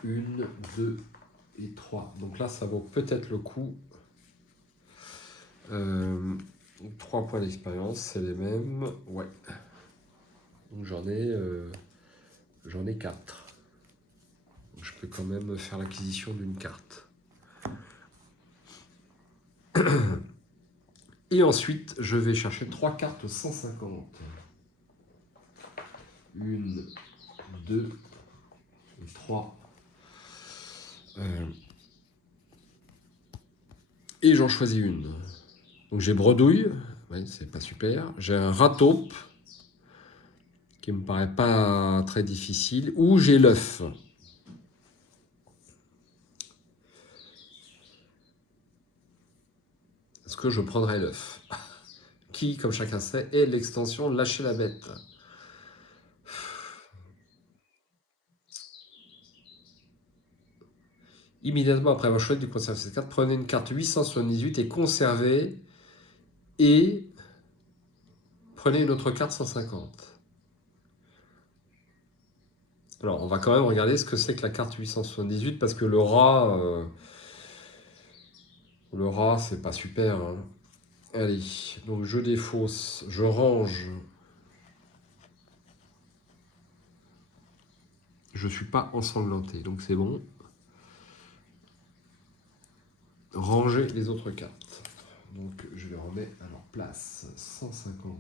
1, 2 et 3. Donc là ça vaut peut-être le coup. 3 points d'expérience, c'est les mêmes. Ouais. Donc j'en ai 4. Donc je peux quand même faire l'acquisition d'une carte. Et ensuite, je vais chercher 3 cartes 150. 1, 2 et 3. Et j'en choisis une. Donc j'ai bredouille, ouais, c'est pas super. J'ai un rat taupe, qui me paraît pas très difficile. Ou j'ai l'œuf. Est-ce que je prendrai l'œuf? Qui, comme chacun sait, est l'extension lâcher la bête. Immédiatement après avoir choisi de conserver cette carte, prenez une carte 878 et conservez. Et prenez une autre carte 150. Alors, on va quand même regarder ce que c'est que la carte 878 parce que le rat, c'est pas super. Hein. Allez, donc je défausse, je range je ne suis pas ensanglanté, donc c'est bon. Ranger les autres cartes. Donc je les remets à leur place. 150.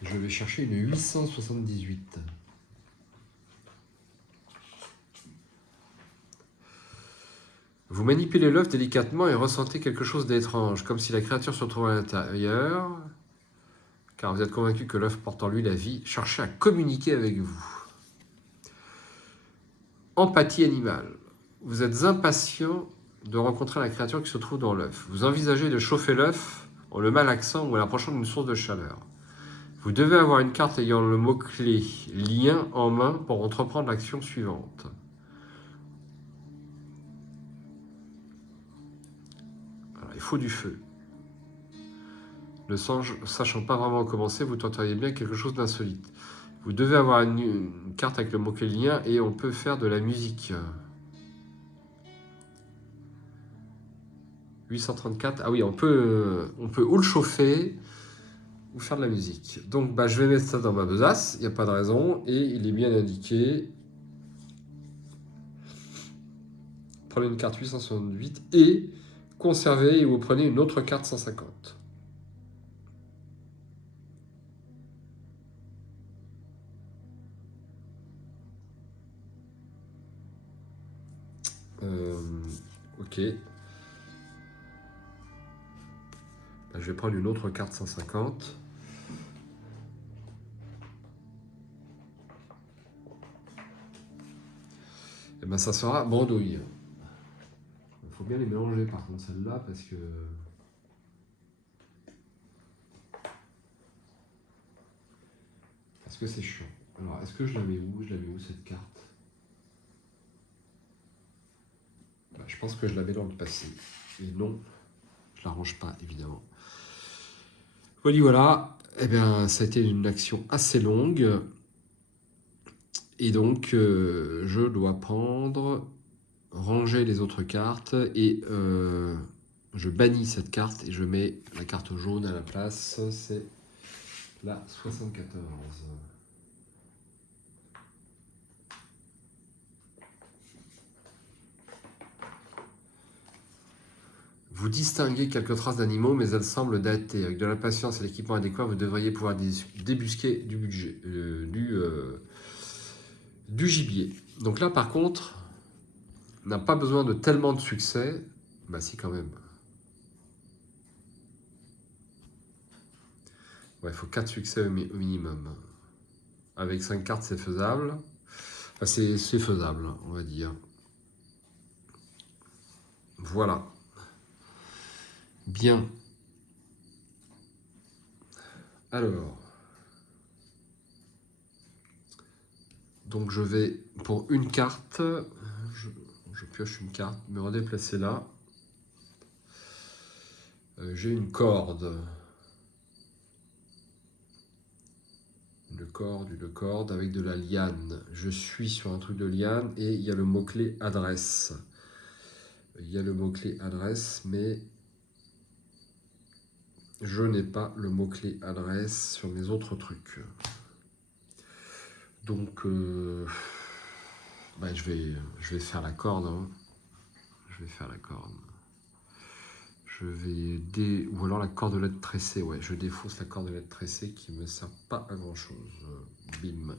Je vais chercher une 878. Vous manipulez l'œuf délicatement et ressentez quelque chose d'étrange, comme si la créature se trouvait à l'intérieur, car vous êtes convaincu que l'œuf porte en lui la vie. Cherchez à communiquer avec vous. Empathie animale. Vous êtes impatient de rencontrer la créature qui se trouve dans l'œuf. Vous envisagez de chauffer l'œuf en le malaxant ou en l'approchant d'une source de chaleur. Vous devez avoir une carte ayant le mot-clé « lien » en main pour entreprendre l'action suivante. Alors, il faut du feu. Ne sachant pas vraiment commencer, vous tenteriez bien quelque chose d'insolite. Vous devez avoir une carte avec le mot-clé « lien » et on peut faire de la musique. 834, ah oui, on peut ou le chauffer ou faire de la musique. Donc je vais mettre ça dans ma besace, il n'y a pas de raison, et il est bien indiqué. Prenez une carte 868 et conservez et vous prenez une autre carte 150. Ok. Je vais prendre une autre carte 150. Et ben ça sera Brandouille. Il faut bien les mélanger par contre celle-là parce que c'est chiant. Alors est-ce que je la mets où? Je la mets où cette carte? Je pense que je la mets dans le passé. Et non, je la range pas évidemment. Voilà. Eh bien, ça a été une action assez longue. Et donc, je dois prendre, ranger les autres cartes et je bannis cette carte et je mets la carte jaune à la place. C'est la 74. Vous distinguez quelques traces d'animaux, mais elles semblent datées. Avec de la patience et l'équipement adéquat, vous devriez pouvoir débusquer du gibier. Donc là, par contre, on n'a pas besoin de tellement de succès. Bah si, quand même. Ouais, il faut 4 succès au minimum. Avec 5 cartes, c'est faisable. Enfin, c'est faisable, on va dire. Voilà. Bien. Alors. Donc je vais, pour une carte, je pioche une carte, me redéplacer là. J'ai une corde. Une corde avec de la liane. Je suis sur un truc de liane et il y a le mot-clé adresse. Il y a le mot-clé adresse, mais je n'ai pas le mot-clé adresse sur mes autres trucs. Donc, je vais faire la corde. Hein. Je vais faire la corde. Ou alors la cordelette tressée. Ouais, je défausse la cordelette tressée qui ne me sert pas à grand chose. Bim.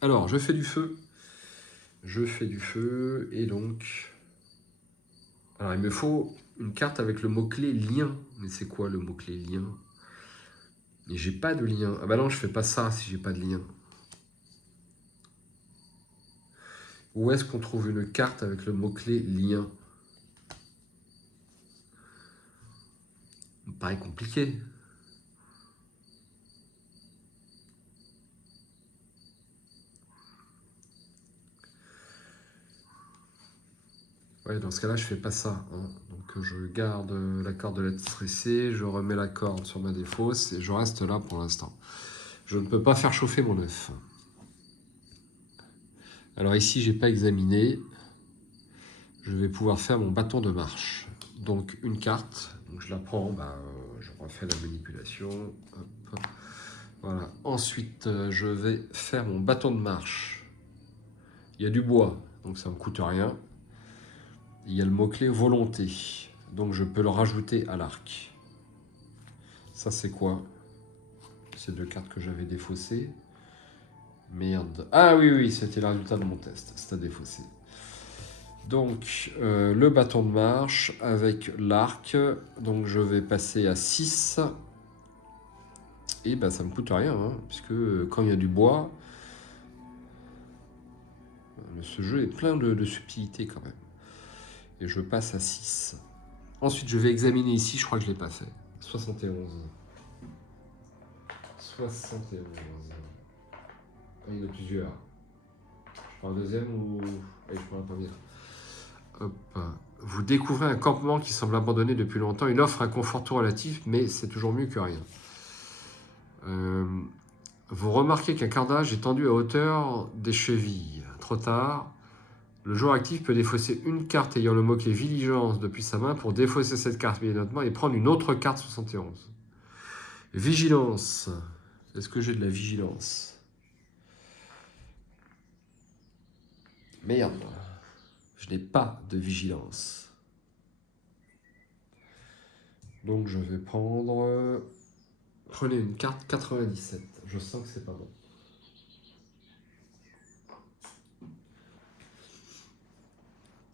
Alors, je fais du feu. Et donc... Alors, il me faut une carte avec le mot-clé lien. Mais c'est quoi le mot-clé lien? Et j'ai pas de lien. Ah bah non, je fais pas ça si j'ai pas de lien. Où est-ce qu'on trouve une carte avec le mot-clé lien? Ça me paraît compliqué. Ouais, dans ce cas-là, je fais pas ça. Hein. Donc je garde la cordelette tressée, je remets la corde sur ma défausse et je reste là pour l'instant. Je ne peux pas faire chauffer mon œuf. Alors ici, j'ai pas examiné. je vais pouvoir faire mon bâton de marche. Donc une carte, donc je la prends, je refais la manipulation. Hop. Voilà. Ensuite, je vais faire mon bâton de marche. Il y a du bois, donc ça ne me coûte rien. Il y a le mot-clé volonté, donc je peux le rajouter à l'arc. Ça c'est quoi? Ces deux cartes que j'avais défaussées. Merde. Ah oui, c'était le résultat de mon test. C'était défaussé. Donc, le bâton de marche avec l'arc. Donc, je vais passer à 6. Et ça me coûte rien, hein, puisque quand il y a du bois, ce jeu est plein de subtilités quand même. Et je passe à 6. Ensuite, je vais examiner ici. Je crois que je ne l'ai pas fait. 71. 71. Il y en a plusieurs. Je prends un deuxième ou... Allez, je prends la première. Hop. Vous découvrez un campement qui semble abandonné depuis longtemps. Il offre un confort tout relatif, mais c'est toujours mieux que rien. Vous remarquez qu'un cardage est tendu à hauteur des chevilles. Trop tard. Le joueur actif peut défausser une carte ayant le mot-clé Vigilance depuis sa main pour défausser cette carte immédiatement et prendre une autre carte 71. Vigilance. Est-ce que j'ai de la vigilance? Merde. Je n'ai pas de vigilance. Donc je vais prendre... Prenez une carte 97. Je sens que c'est pas bon.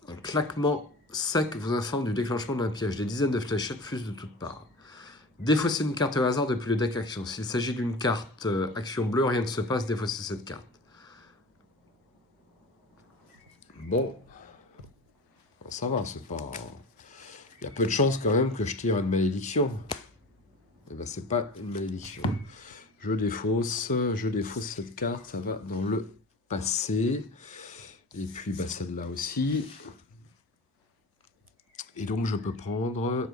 Un claquement sec vous informe du déclenchement d'un piège. Des dizaines de fléchettes fusent de toutes parts. Défaussez une carte au hasard depuis le deck action. S'il s'agit d'une carte action bleue, rien ne se passe, défaussez cette carte. Bon. Ça va, c'est pas... Il y a peu de chances quand même que je tire une malédiction. Et c'est pas une malédiction. Je défausse cette carte, ça va dans le passé. Et puis celle-là aussi. Et donc je peux prendre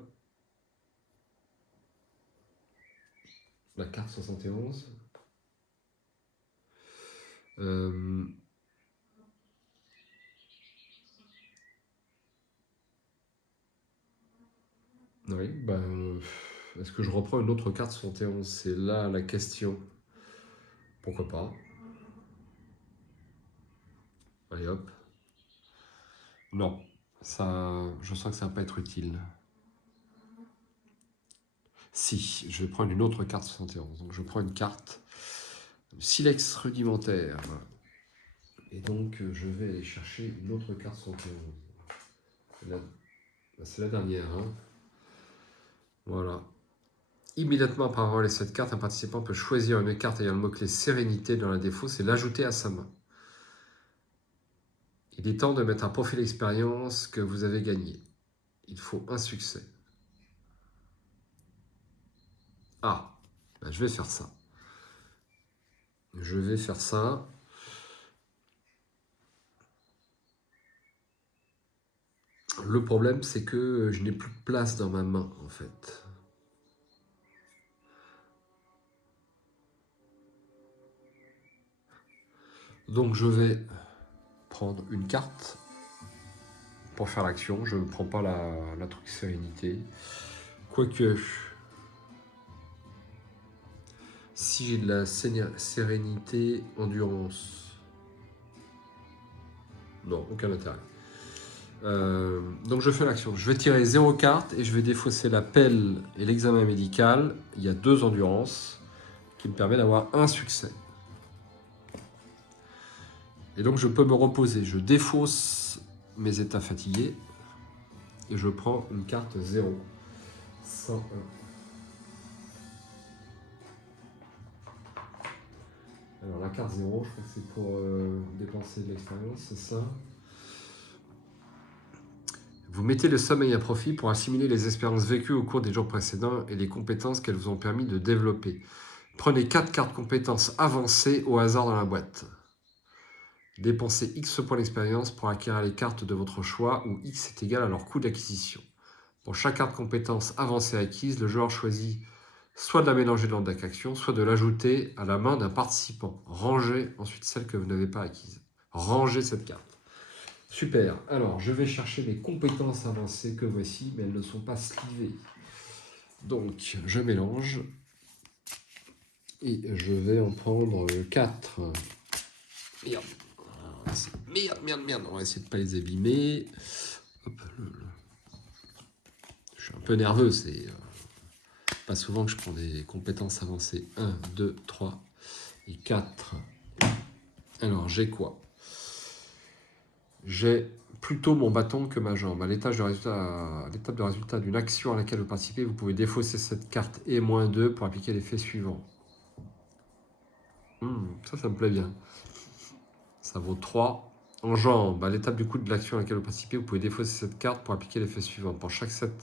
la carte 71. Oui, est-ce que je reprends une autre carte 71? C'est là la question. Pourquoi pas? Allez hop. Non, ça, je sens que ça va pas être utile. Si, je vais prendre une autre carte 71. Donc je prends une carte Silex rudimentaire. Et donc je vais aller chercher une autre carte 71. C'est la dernière. Hein. Voilà. Immédiatement après avoir les 7 cartes, un participant peut choisir une carte ayant le mot-clé Sérénité dans la défausse et l'ajouter à sa main. Il est temps de mettre à profit l'expérience que vous avez gagnée. Il faut un succès. Ah, je vais faire ça. Je vais faire ça. Le problème, c'est que je n'ai plus de place dans ma main, en fait. Donc, je vais prendre une carte pour faire l'action. Je ne prends pas la truc sérénité. Quoique, si j'ai de la sérénité, endurance... Non, aucun intérêt. Donc je fais l'action. Je vais tirer 0 cartes et je vais défausser la pelle et l'examen médical. Il y a 2 endurances qui me permettent d'avoir un succès. Et donc je peux me reposer. Je défausse mes états fatigués et je prends une carte 0. 101. Alors la carte 0, je crois que c'est pour dépenser de l'expérience, c'est ça. Vous mettez le sommeil à profit pour assimiler les expériences vécues au cours des jours précédents et les compétences qu'elles vous ont permis de développer. Prenez 4 cartes compétences avancées au hasard dans la boîte. Dépensez X points d'expérience pour acquérir les cartes de votre choix où X est égal à leur coût d'acquisition. Pour chaque carte compétence avancée acquise, le joueur choisit soit de la mélanger dans le deck action, soit de l'ajouter à la main d'un participant. Rangez ensuite celle que vous n'avez pas acquise. Rangez cette carte. Super. Alors, je vais chercher mes compétences avancées que voici, mais elles ne sont pas slivées. Donc, je mélange. Et je vais en prendre 4. Merde. Merde. On va essayer de ne pas les abîmer. Hop. Je suis un peu nerveux. C'est pas souvent que je prends des compétences avancées. 1, 2, 3 et 4. Alors, j'ai quoi? J'ai plutôt mon bâton que ma jambe. À l'étape de résultat d'une action à laquelle vous participez, vous pouvez défausser cette carte et -2 pour appliquer l'effet suivant. Ça me plaît bien. Ça vaut 3. En jambe, à l'étape du coup de l'action à laquelle vous participez, vous pouvez défausser cette carte pour appliquer l'effet suivant. Pour chaque set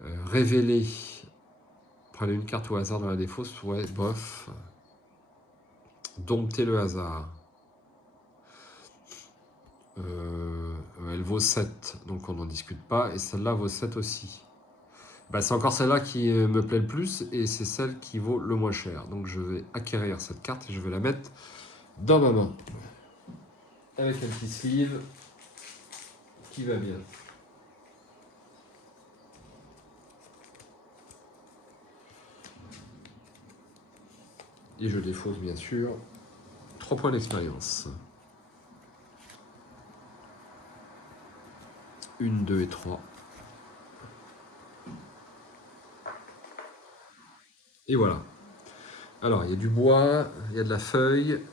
révélé, prenez une carte au hasard dans la défausse. Ouais, bof. Domptez le hasard. Elle vaut 7, donc on n'en discute pas. Et celle-là vaut 7 aussi. Bah, c'est encore celle-là qui me plaît le plus et c'est celle qui vaut le moins cher. Donc je vais acquérir cette carte et je vais la mettre dans ma main. Avec un petit sleeve qui va bien. Et je défausse bien sûr 3 points d'expérience. 1, 2 et 3. Et voilà. Alors, il y a du bois, il y a de la feuille.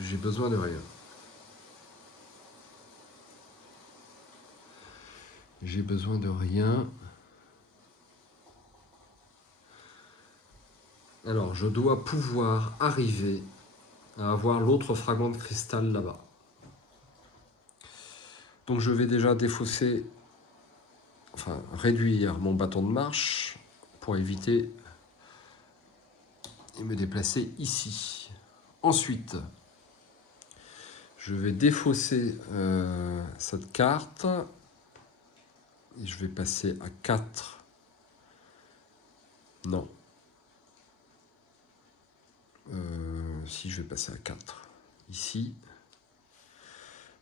J'ai besoin de rien. J'ai besoin de rien. Alors, je dois pouvoir arriver à avoir l'autre fragment de cristal là-bas. Donc, je vais déjà défausser, enfin, réduire mon bâton de marche pour éviter et me déplacer ici. Ensuite, je vais défausser cette carte et je vais passer à 4. Non. Si je vais passer à 4 ici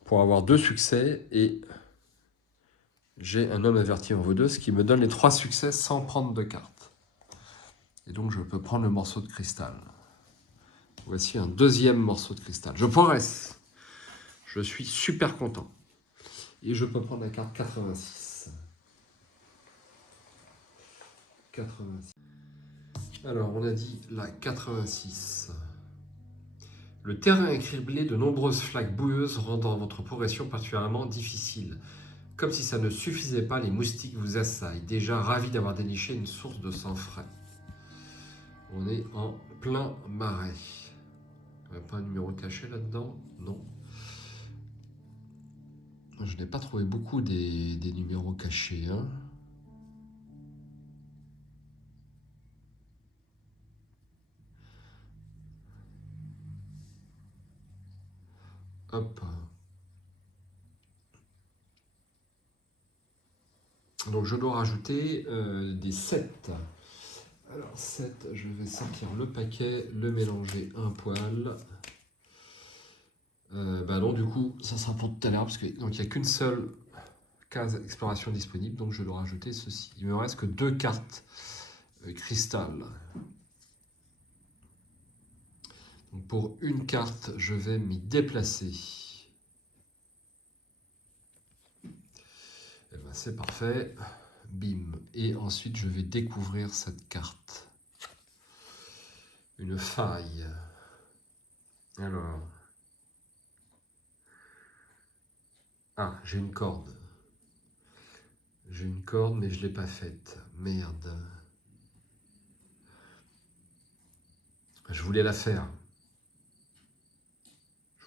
pour avoir 2 succès et j'ai un homme averti en vaut 2, ce qui me donne les 3 succès sans prendre de carte. Et donc je peux prendre le morceau de cristal. Voici un deuxième morceau de cristal. Je progresse. Je suis super content. Et je peux prendre la carte 86. 86. Alors on a dit la 86. Le terrain est criblé de nombreuses flaques boueuses rendant votre progression particulièrement difficile. Comme si ça ne suffisait pas, les moustiques vous assaillent, déjà ravis d'avoir déniché une source de sang frais. On est en plein marais. Il n'y a pas un numéro caché là-dedans? Non. Je n'ai pas trouvé beaucoup des numéros cachés. Hein. Hop. Donc je dois rajouter des 7. Alors 7, je vais sortir le paquet, le mélanger un poil. Bah non, du coup, ça sera pour tout à l'heure, parce qu'il n'y a qu'une seule case exploration disponible, donc je dois rajouter ceci. Il me reste que 2 cartes cristal. Donc pour une carte, je vais m'y déplacer. Et ben c'est parfait. Bim. Et ensuite, je vais découvrir cette carte. Une faille. Alors. Ah, j'ai une corde. J'ai une corde, mais je ne l'ai pas faite. Merde. Je voulais la faire.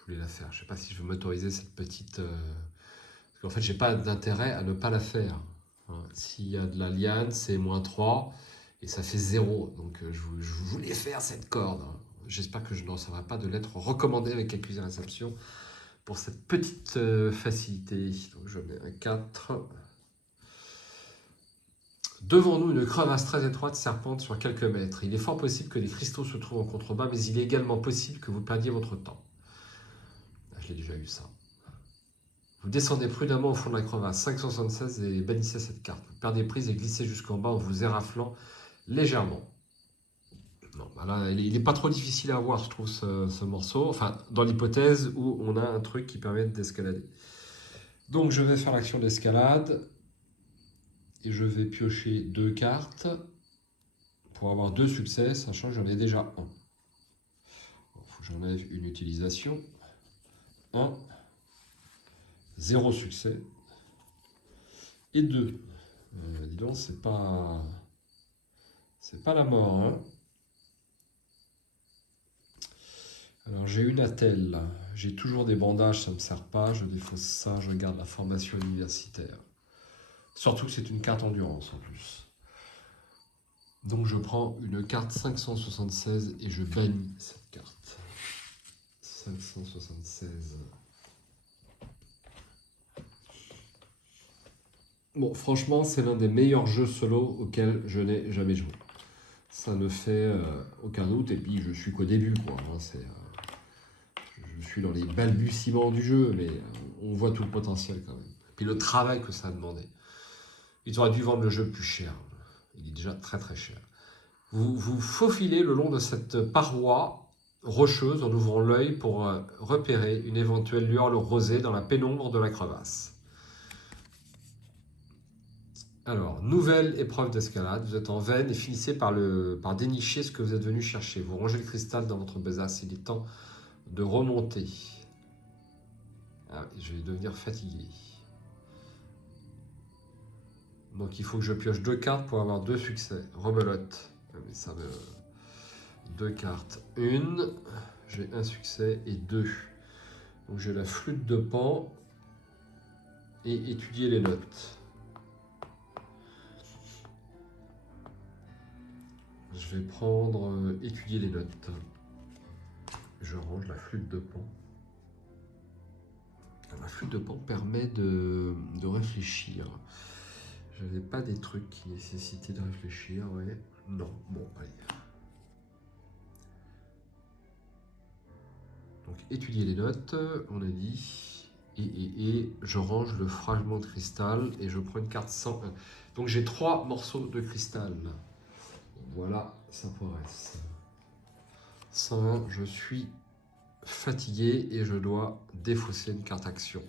Je ne sais pas si je vais m'autoriser cette petite... Parce qu'en fait, j'ai pas d'intérêt à ne pas la faire. Hein. S'il y a de la liane, c'est -3 et ça fait 0. Donc je voulais faire cette corde. Hein. J'espère que je n'en recevrai pas de lettre recommandée avec accusé réception pour cette petite facilité. Donc je mets un 4. Devant nous, une crevasse très étroite serpente sur quelques mètres. Il est fort possible que des cristaux se trouvent en contrebas, mais il est également possible que vous perdiez votre temps. Je l'ai déjà eu ça. Vous descendez prudemment au fond de la crevasse, 5,76 et bannissez cette carte. Vous perdez prise et glissez jusqu'en bas en vous éraflant légèrement. Non, bah là, il n'est pas trop difficile à voir, je trouve, ce morceau. Enfin, dans l'hypothèse où on a un truc qui permet d'escalader. Donc, je vais faire l'action d'escalade. Et je vais piocher 2 cartes pour avoir 2 succès, sachant que j'en ai déjà un. Il faut que j'enlève une utilisation. 1, 0 succès. Et 2. Dis donc, c'est pas la mort, hein. Alors j'ai une attelle. J'ai toujours des bandages, ça ne me sert pas. Je défausse ça, je garde la formation universitaire. Surtout que c'est une carte endurance en plus. Donc je prends une carte 576 et je bannis cette carte. 576. Bon, franchement, c'est l'un des meilleurs jeux solo auxquels je n'ai jamais joué. Ça ne fait aucun doute. Et puis je suis qu'au début, quoi. Je suis dans les balbutiements du jeu, mais on voit tout le potentiel quand même. Et puis le travail que ça a demandé. Ils auraient dû vendre le jeu plus cher. Il est déjà très très cher. Vous vous faufilez le long de cette paroi rocheuse en ouvrant l'œil pour repérer une éventuelle lueur rosée dans la pénombre de la crevasse. Alors, nouvelle épreuve d'escalade. Vous êtes en veine et finissez par dénicher ce que vous êtes venu chercher. Vous rangez le cristal dans votre besace. Il est temps de remonter. Ah, je vais devenir fatigué. Donc il faut que je pioche 2 cartes pour avoir 2 succès. Rebelote. Mais ça me... 2 cartes. Une, j'ai un succès et 2. Donc j'ai la flûte de Pan et étudier les notes. Je vais prendre étudier les notes. Je range la flûte de Pan. La flûte de Pan permet de réfléchir. Je n'avais pas des trucs qui nécessitaient de réfléchir, ouais. Non, bon, allez. Donc, étudier les notes, on a dit. Et je range le fragment de cristal et je prends une carte 101. Donc, j'ai 3 morceaux de cristal. Voilà, ça progresse. 101, je suis fatigué et je dois défausser une carte action.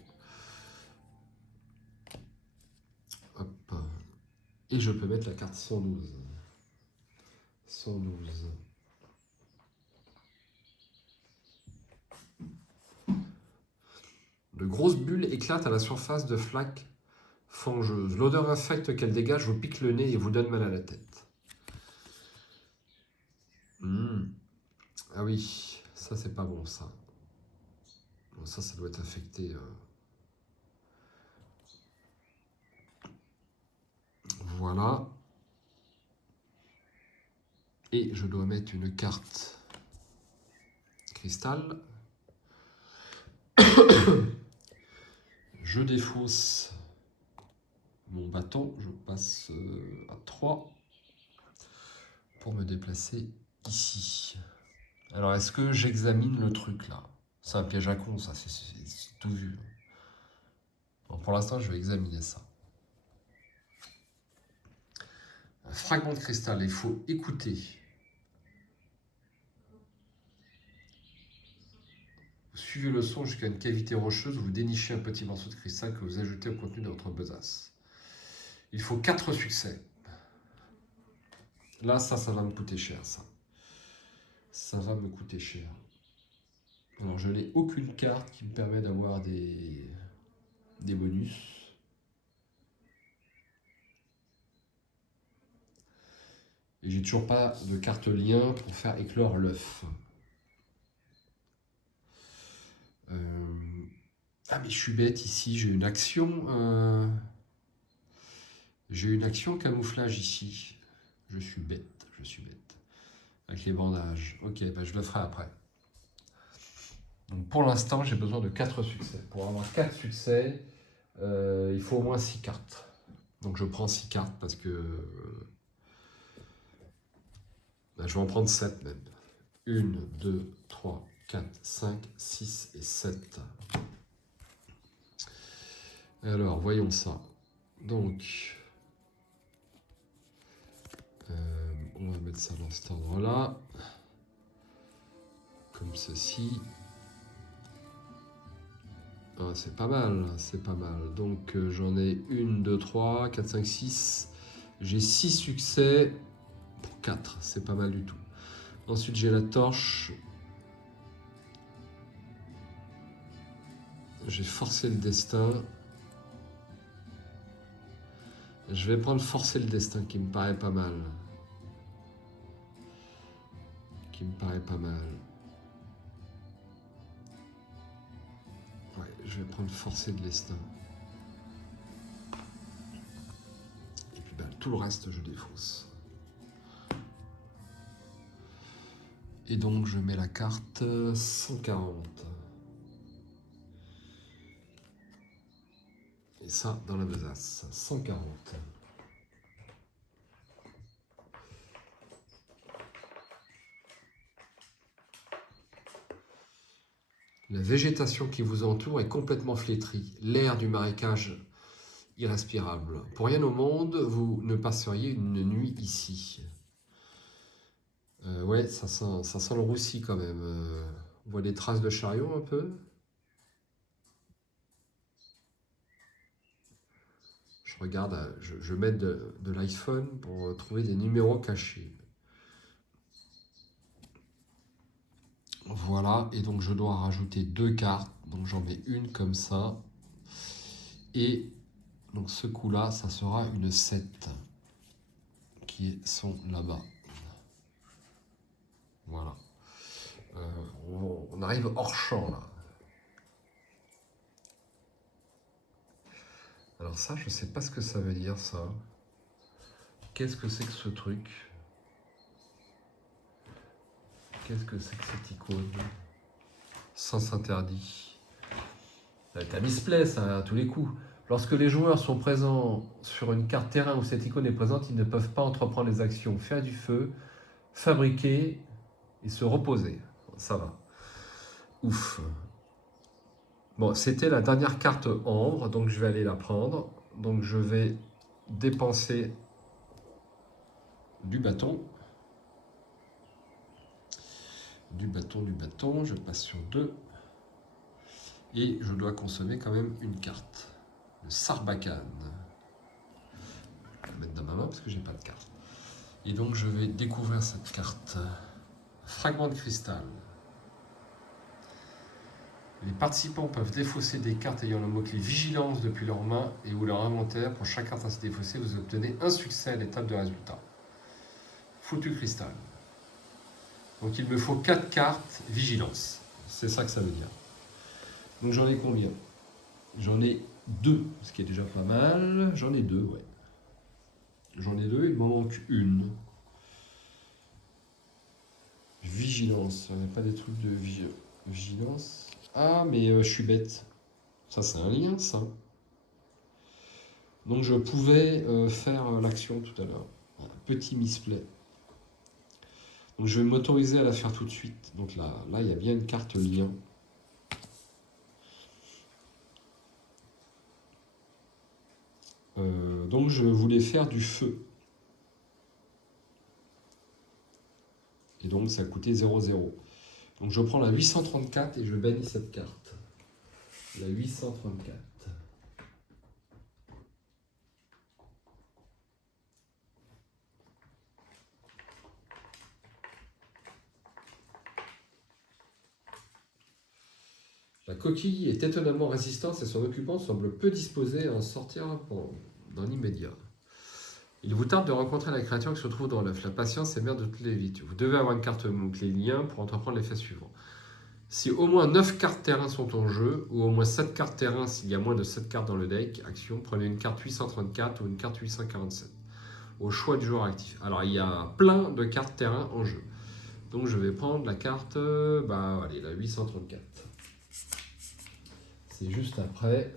Hop. Et je peux mettre la carte 112. 112. De grosses bulles éclatent à la surface de flaques fangeuses. L'odeur infecte qu'elle dégage vous pique le nez et vous donne mal à la tête. Ah oui, ça c'est pas bon ça. Bon, ça doit être infecté. Voilà. Et je dois mettre une carte cristal. Je défausse mon bâton. Je passe à 3 pour me déplacer ici. Alors, est-ce que j'examine le truc là? C'est un piège à con, ça, c'est tout vu. Bon, pour l'instant, je vais examiner ça. Un fragment de cristal, il faut écouter. Vous suivez le son jusqu'à une cavité rocheuse où vous dénichez un petit morceau de cristal que vous ajoutez au contenu de votre besace. Il faut 4 succès. Là, ça va me coûter cher, ça. Ça va me coûter cher. Alors, je n'ai aucune carte qui me permet d'avoir des bonus. Et j'ai toujours pas de carte lien pour faire éclore l'œuf. Ah mais je suis bête ici, j'ai une action. J'ai une action camouflage ici. Je suis bête. Avec les bandages. Ok, bah je le ferai après. Donc pour l'instant, j'ai besoin de 4 succès. Pour avoir 4 succès, il faut au moins 6 cartes. Donc je prends 6 cartes parce que... ben, je vais en prendre 7 même. 1, 2, 3, 4, 5, 6 et 7. Alors, voyons ça. Donc, on va mettre ça dans cet ordre-là. Comme ceci. Ah, c'est pas mal, c'est pas mal. Donc, j'en ai 1, 2, 3, 4, 5, 6. J'ai 6 succès pour 4. C'est pas mal du tout. Ensuite, j'ai la torche. J'ai forcé le destin. Je vais prendre forcer le destin qui me paraît pas mal. Ouais, je vais prendre forcer le destin. Et puis tout le reste, je défausse. Et donc, je mets la carte 140. Et ça, dans la besace. 140. La végétation qui vous entoure est complètement flétrie. L'air du marécage irrespirable. Pour rien au monde, vous ne passeriez une nuit ici. Ouais, ça sent le roussi quand même. On voit des traces de chariot un peu. Je regarde, je mets de l'iPhone pour trouver des numéros cachés. Voilà, et donc je dois rajouter 2 cartes. Donc j'en mets une comme ça. Et donc ce coup-là, ça sera une 7 qui sont là-bas. Voilà. On arrive hors champ là. Alors ça, je sais pas ce que ça veut dire ça. Qu'est-ce que c'est que ce truc? Qu'est-ce que c'est que cette icône? Sens interdit. T'as misplay ça à tous les coups. Lorsque les joueurs sont présents sur une carte terrain où cette icône est présente, ils ne peuvent pas entreprendre les actions faire du feu, fabriquer et se reposer. Ça va. Ouf. Bon, c'était la dernière carte ambre, donc je vais aller la prendre. Donc je vais dépenser du bâton. Du bâton, je passe sur 2. Et je dois consommer quand même une carte. Le Sarbacane. Je vais la mettre dans ma main parce que j'ai pas de carte. Et donc je vais découvrir cette carte. Fragment de cristal. Les participants peuvent défausser des cartes ayant le mot-clé vigilance depuis leur main et ou leur inventaire. Pour chaque carte ainsi défaussée, vous obtenez un succès à l'étape de résultat. Foutu cristal. Donc il me faut 4 cartes vigilance. C'est ça que ça veut dire. Donc j'en ai combien? J'en ai 2, ce qui est déjà pas mal. J'en ai 2, ouais. J'en ai 2, il m'en manque une. Vigilance, il n'y a pas des trucs de vigilance. Ah, mais je suis bête. Ça, c'est un lien, ça. Donc je pouvais faire l'action tout à l'heure. Petit misplay. Donc je vais m'autoriser à la faire tout de suite. Donc là, il y a bien une carte lien. Donc je voulais faire du feu. Et donc ça coûtait 0,0. Donc je prends la 834 et je bannis cette carte. La 834. La coquille est étonnamment résistante et son occupant semble peu disposé à en sortir dans l'immédiat. Il vous tarde de rencontrer la créature qui se trouve dans l'œuf. La patience est mère de toutes les vies. Vous devez avoir une carte clé lien pour entreprendre l'effet suivant. Si au moins 9 cartes terrain sont en jeu, ou au moins 7 cartes terrain s'il y a moins de 7 cartes dans le deck, action, prenez une carte 834 ou une carte 847. Au choix du joueur actif. Alors il y a plein de cartes terrain en jeu. Donc je vais prendre la carte, allez, la 834. C'est juste après.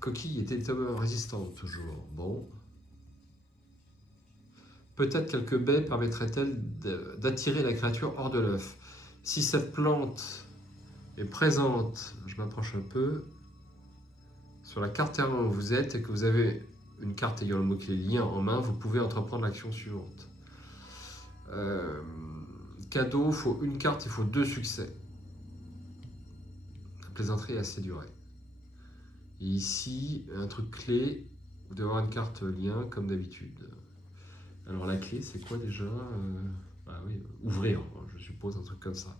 Coquille était résistante toujours. Bon. Peut-être quelques baies permettraient-elles d'attirer la créature hors de l'œuf. Si cette plante est présente, je m'approche un peu, sur la carte terrain où vous êtes et que vous avez une carte ayant le mot-clé lien en main, vous pouvez entreprendre l'action suivante. Cadeau, il faut une carte, il faut 2 succès. La plaisanterie est assez durée. Et ici, un truc clé, vous devez avoir une carte lien comme d'habitude. Alors la clé, c'est quoi déjà ah oui, ouvrir, je suppose, un truc comme ça.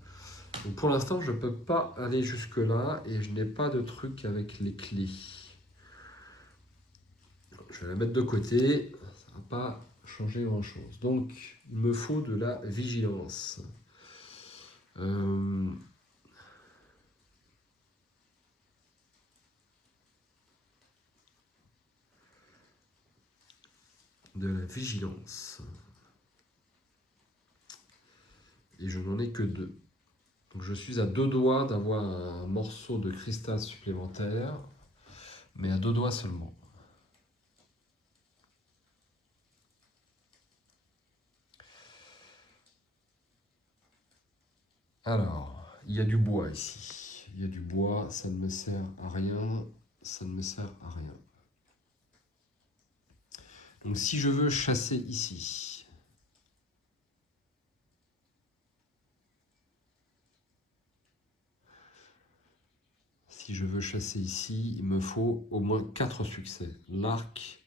Donc pour l'instant, je ne peux pas aller jusque-là et je n'ai pas de truc avec les clés. Je vais la mettre de côté, ça ne va pas changer grand-chose. Donc, il me faut de la vigilance. De la vigilance. Et je n'en ai que 2. Donc je suis à 2 doigts d'avoir un morceau de cristal supplémentaire, mais à 2 doigts seulement. Alors, il y a du bois ici. Il y a du bois, ça ne me sert à rien. Ça ne me sert à rien. Donc si je veux chasser ici, il me faut au moins 4 succès. L'arc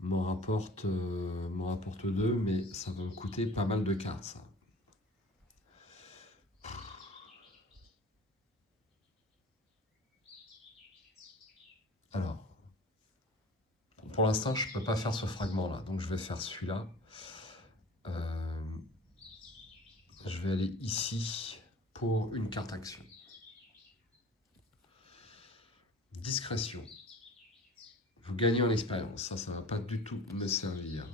m'en rapporte 2, mais ça va me coûter pas mal de cartes, ça. Alors, pour l'instant, je ne peux pas faire ce fragment-là, donc je vais faire celui-là. Je vais aller ici pour une carte action. Discrétion. Vous gagnez en expérience. Ça ne va pas du tout me servir.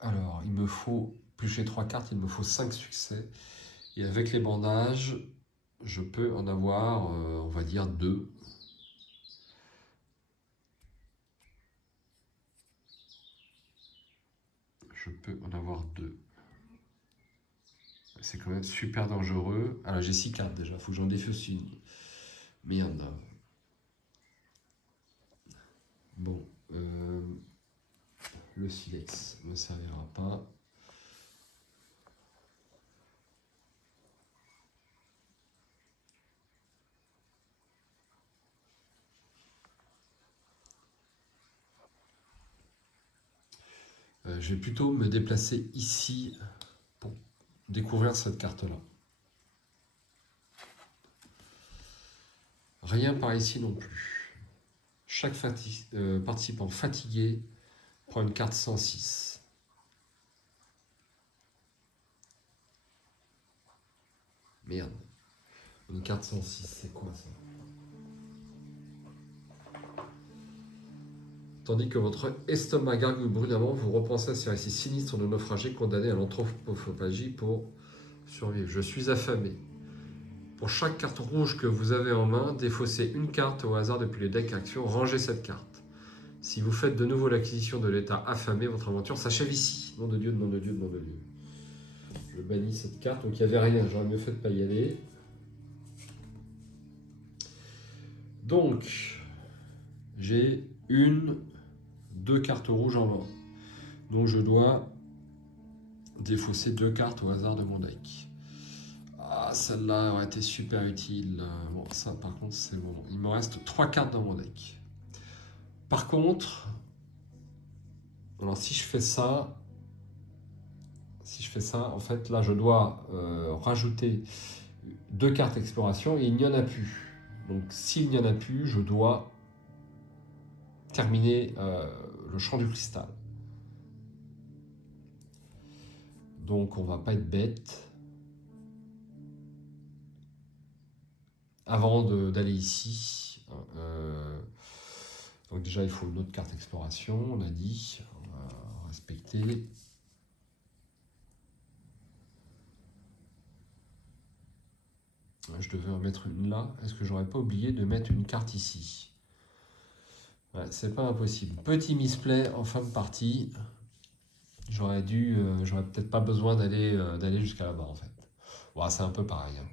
Alors, il me faut, plus j'ai 3 cartes, il me faut 5 succès. Et avec les bandages, je peux en avoir, on va dire, 2. Je peux en avoir 2. C'est quand même super dangereux. Alors, j'ai 6 cartes déjà, il faut que j'en défausse une. Merde. Bon, le silex ne me servira pas. Je vais plutôt me déplacer ici pour découvrir cette carte-là. Rien par ici non plus. Chaque participant fatigué prend une carte 106. Merde. Une carte 106, c'est quoi ça? Tandis que votre estomac gargouille bruyamment, vous repensez à ces récits sinistres de naufragés condamnés à l'anthropophagie pour survivre. Je suis affamé. Pour chaque carte rouge que vous avez en main, défaussez une carte au hasard depuis le deck action, rangez cette carte. Si vous faites de nouveau l'acquisition de l'état affamé, votre aventure s'achève ici. Nom de Dieu, nom de Dieu, nom de Dieu. Je bannis cette carte, donc il n'y avait rien, j'aurais mieux fait de ne pas y aller. Donc, j'ai 2 cartes rouges en main. Donc je dois défausser 2 cartes au hasard de mon deck. Ah, celle-là aurait été super utile. Bon, ça par contre, c'est bon. Il me reste 3 cartes dans mon deck. Par contre, alors si je fais ça, en fait, là, je dois rajouter 2 cartes exploration et il n'y en a plus. Donc, s'il n'y en a plus, je dois terminer le champ du cristal. Donc, on va pas être bête. Avant d'aller ici, donc déjà, il faut une autre carte exploration, on a dit. On va respecter. Je devais en mettre une là. Est-ce que j'aurais pas oublié de mettre une carte ici? Ouais, c'est pas impossible. Petit misplay en fin de partie. J'aurais peut-être pas besoin d'aller jusqu'à là-bas en fait. Ouais, c'est un peu pareil, hein.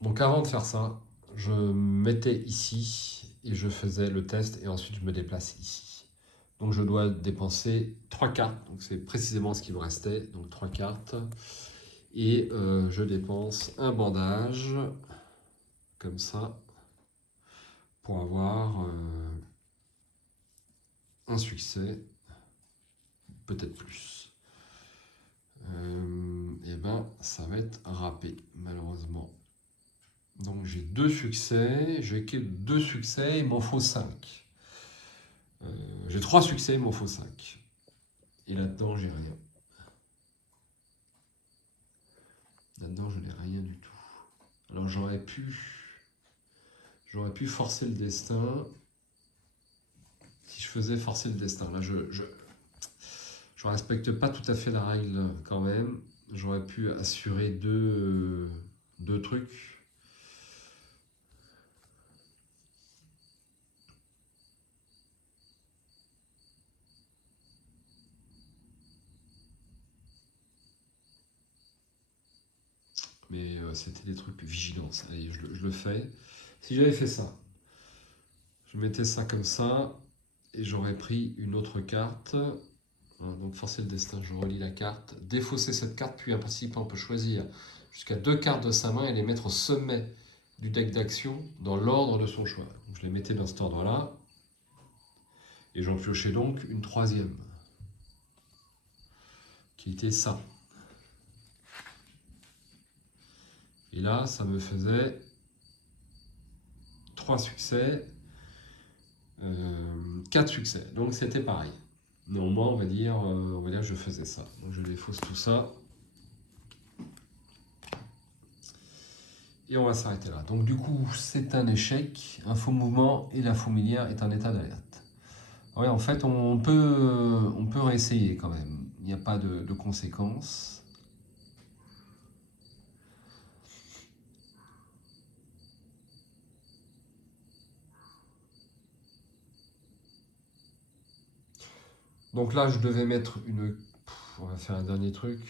Donc avant de faire ça, je mettais ici et je faisais le test et ensuite je me déplace ici. Donc je dois dépenser 3 cartes, donc c'est précisément ce qui me restait, donc 3 cartes. Et je dépense un bandage, comme ça, pour avoir un succès, peut-être plus. Et ben ça va être râpé, malheureusement. Donc j'ai 2 succès, j'ai que 2 succès, il m'en faut 5. J'ai 3 succès, il m'en faut 5. Et là-dedans, j'ai rien. Là-dedans, je n'ai rien du tout. Alors j'aurais pu forcer le destin. Si je faisais forcer le destin, là je respecte pas tout à fait la règle quand même. J'aurais pu assurer deux trucs. Mais c'était des trucs vigilance. Allez, je le fais. Si j'avais fait ça, je mettais ça comme ça, et j'aurais pris une autre carte. Voilà, donc forcer le destin, je relis la carte. Défausser cette carte, puis un participant peut choisir jusqu'à 2 cartes de sa main et les mettre au sommet du deck d'action dans l'ordre de son choix. Donc je les mettais dans cet ordre-là. Et j'en piochais donc une troisième, qui était ça. Et là, ça me faisait 3 succès, 4 succès. Donc c'était pareil. Néanmoins, on va dire que je faisais ça. Donc je défausse tout ça. Et on va s'arrêter là. Donc du coup, c'est un échec. Un faux mouvement et la fourmilière est un état d'alerte. Ouais, en fait, on peut réessayer quand même. Il n'y a pas de conséquences. Donc là, je devais mettre une... On va faire un dernier truc.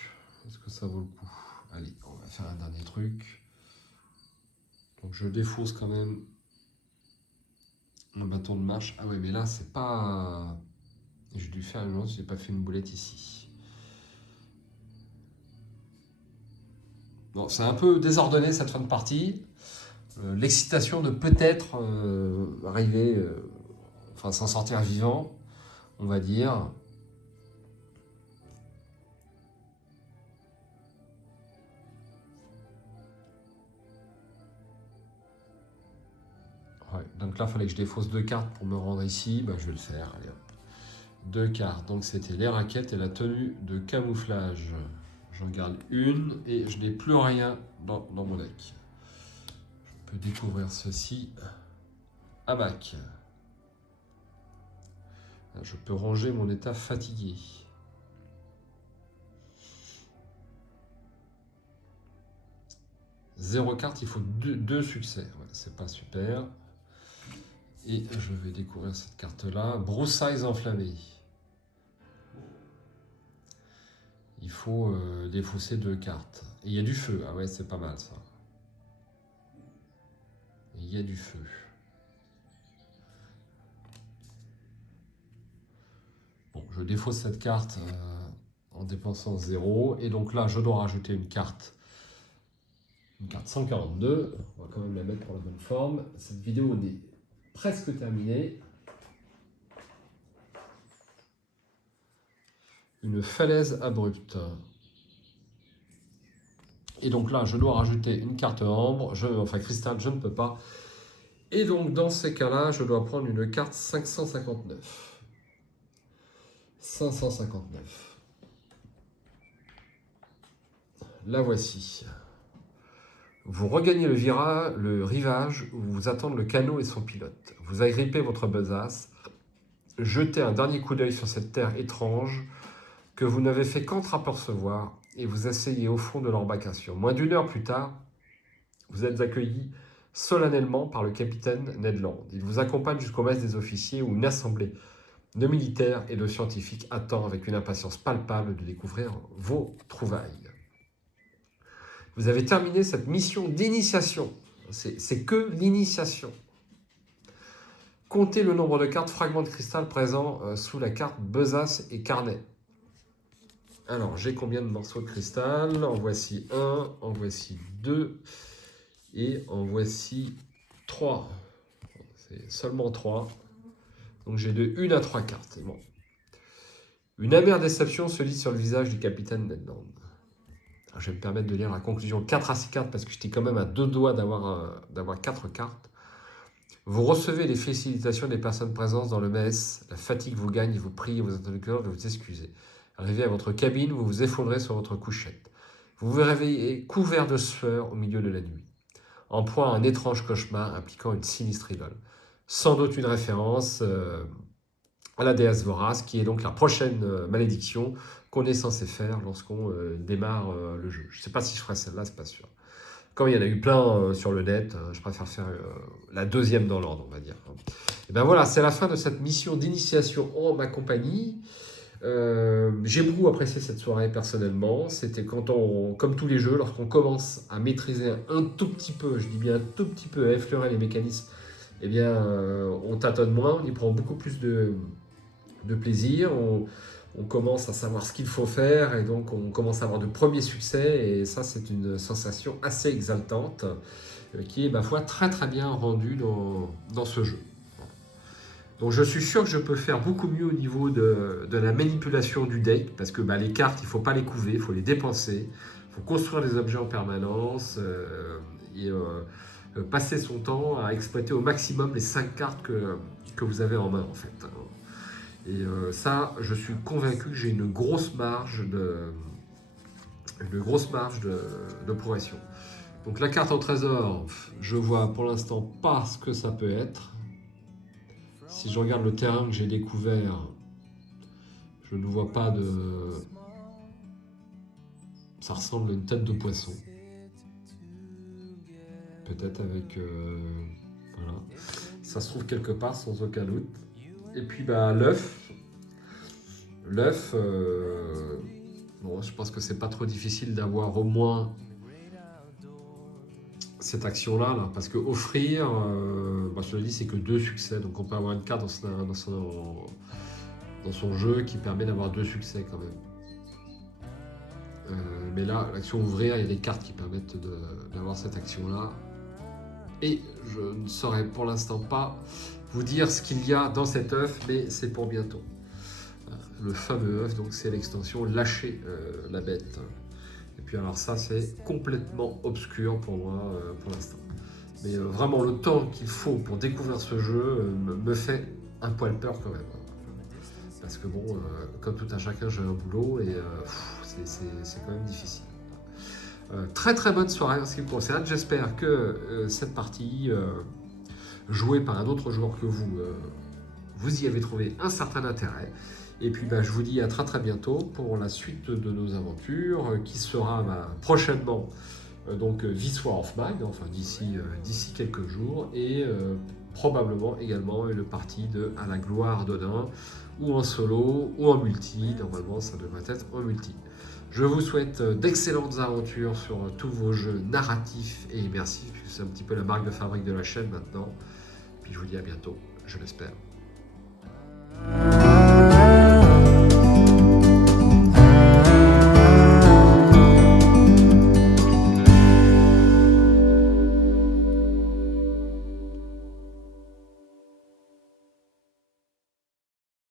Est-ce que ça vaut le coup? Allez, on va faire un dernier truc. Donc je défausse quand même un bâton de marche. Ah ouais, mais là, c'est pas... J'ai dû faire une lance, j'ai pas fait une boulette ici. Bon, c'est un peu désordonné cette fin de partie. L'excitation de peut-être arriver, enfin s'en sortir vivant, on va dire. Ouais, donc là, il fallait que je défausse 2 cartes pour me rendre ici. Bah, je vais le faire, allez hop. 2 cartes, donc c'était les raquettes et la tenue de camouflage. J'en garde une et je n'ai plus rien dans mon deck. Je peux découvrir ceci. Hamac. Je peux ranger mon état fatigué. Zéro carte, il faut 2 succès. Ouais, c'est pas super. Et je vais découvrir cette carte-là. Broussailles enflammées. Il faut défausser 2 cartes. Et il y a du feu. Ah ouais, c'est pas mal ça. Il y a du feu. Bon, je défausse cette carte en dépensant 0. Et donc là, je dois rajouter une carte 142. On va quand même la mettre pour la bonne forme. Cette vidéo est presque terminée. Une falaise abrupte. Et donc là, je dois rajouter une carte ambre. Enfin, cristal, je ne peux pas. Et donc, dans ces cas-là, je dois prendre une carte 559. 559. La voici. Vous regagnez le rivage où vous attendent le canot et son pilote. Vous agrippez votre besace. Jetez un dernier coup d'œil sur cette terre étrange que vous n'avez fait qu'entreapercevoir et vous asseyez au fond de l'embarcation. Moins d'une heure plus tard, vous êtes accueilli solennellement par le capitaine Ned Land. Il vous accompagne jusqu'au mess des officiers où une assemblée de militaires et de scientifiques attend avec une impatience palpable de découvrir vos trouvailles. Vous avez terminé cette mission d'initiation. C'est que l'initiation. Comptez le nombre de cartes fragments de cristal présents sous la carte besace et carnet. Alors, j'ai combien de morceaux de cristal? En voici un, en voici deux et en voici trois. C'est seulement trois. Donc j'ai de 1 à 3 cartes. Bon. Une amère déception se lit sur le visage du capitaine Ned Land. Alors, je vais me permettre de lire la conclusion 4 à 6 cartes parce que j'étais quand même à 2 doigts d'avoir 4 cartes. Vous recevez les félicitations des personnes présentes dans le mess. La fatigue vous gagne et vous priez vos interlocuteurs de vous excuser. Arrivé à votre cabine, vous vous effondrez sur votre couchette. Vous vous réveillez couvert de sueur au milieu de la nuit. En proie à un étrange cauchemar impliquant une sinistre idole. Sans doute une référence à la déesse vorace, qui est donc la prochaine malédiction qu'on est censé faire lorsqu'on démarre le jeu. Je ne sais pas si je ferai celle-là, c'est pas sûr. Comme il y en a eu plein sur le net, je préfère faire la deuxième dans l'ordre, on va dire. Et ben voilà, c'est la fin de cette mission d'initiation en ma compagnie. J'ai beaucoup apprécié cette soirée personnellement. C'était quand on, comme tous les jeux, lorsqu'on commence à maîtriser un tout petit peu, je dis bien un tout petit peu, à effleurer les mécanismes, eh bien, on tâtonne moins, on y prend beaucoup plus de plaisir, on commence à savoir ce qu'il faut faire et donc on commence à avoir de premiers succès et ça c'est une sensation assez exaltante qui est ma foi très très bien rendue dans ce jeu. Donc je suis sûr que je peux faire beaucoup mieux au niveau de la manipulation du deck parce que les cartes il ne faut pas les couver, il faut les dépenser, il faut construire des objets en permanence et passer son temps à exploiter au maximum les 5 cartes que vous avez en main en fait. Et ça, je suis convaincu que j'ai une grosse marge de progression. Donc la carte au trésor, je vois pour l'instant pas ce que ça peut être. Si je regarde le terrain que j'ai découvert, je ne vois pas de... Ça ressemble à une tête de poisson. Peut-être avec... voilà. Ça se trouve quelque part sans aucun doute. Et puis l'œuf. L'œuf, bon, je pense que c'est pas trop difficile d'avoir au moins cette action-là, là, parce que offrir, je le dis, c'est que 2 succès. Donc on peut avoir une carte dans son jeu qui permet d'avoir 2 succès quand même. Mais là, l'action ouvrir, il y a des cartes qui permettent d'avoir cette action-là. Et je ne saurais pour l'instant pas vous dire ce qu'il y a dans cet œuf, mais c'est pour bientôt. Le fameux œuf, donc c'est l'extension lâcher la bête. Et puis alors ça, c'est complètement obscur pour moi pour l'instant. Mais vraiment, le temps qu'il faut pour découvrir ce jeu me fait un poil peur quand même. Parce que bon, comme tout un chacun, j'ai un boulot et c'est quand même difficile. Très très bonne soirée en ce qui me concerne. J'espère que cette partie jouée par un autre joueur que vous, vous y avez trouvé un certain intérêt. Et puis je vous dis à très très bientôt pour la suite de nos aventures qui sera prochainement donc This War of Mine, enfin d'ici quelques jours et probablement également une partie de À la gloire d'Odin ou en solo ou en multi. Normalement ça devrait être en multi. Je vous souhaite d'excellentes aventures sur tous vos jeux narratifs et immersifs, puisque c'est un petit peu la marque de fabrique de la chaîne maintenant. Puis je vous dis à bientôt, je l'espère.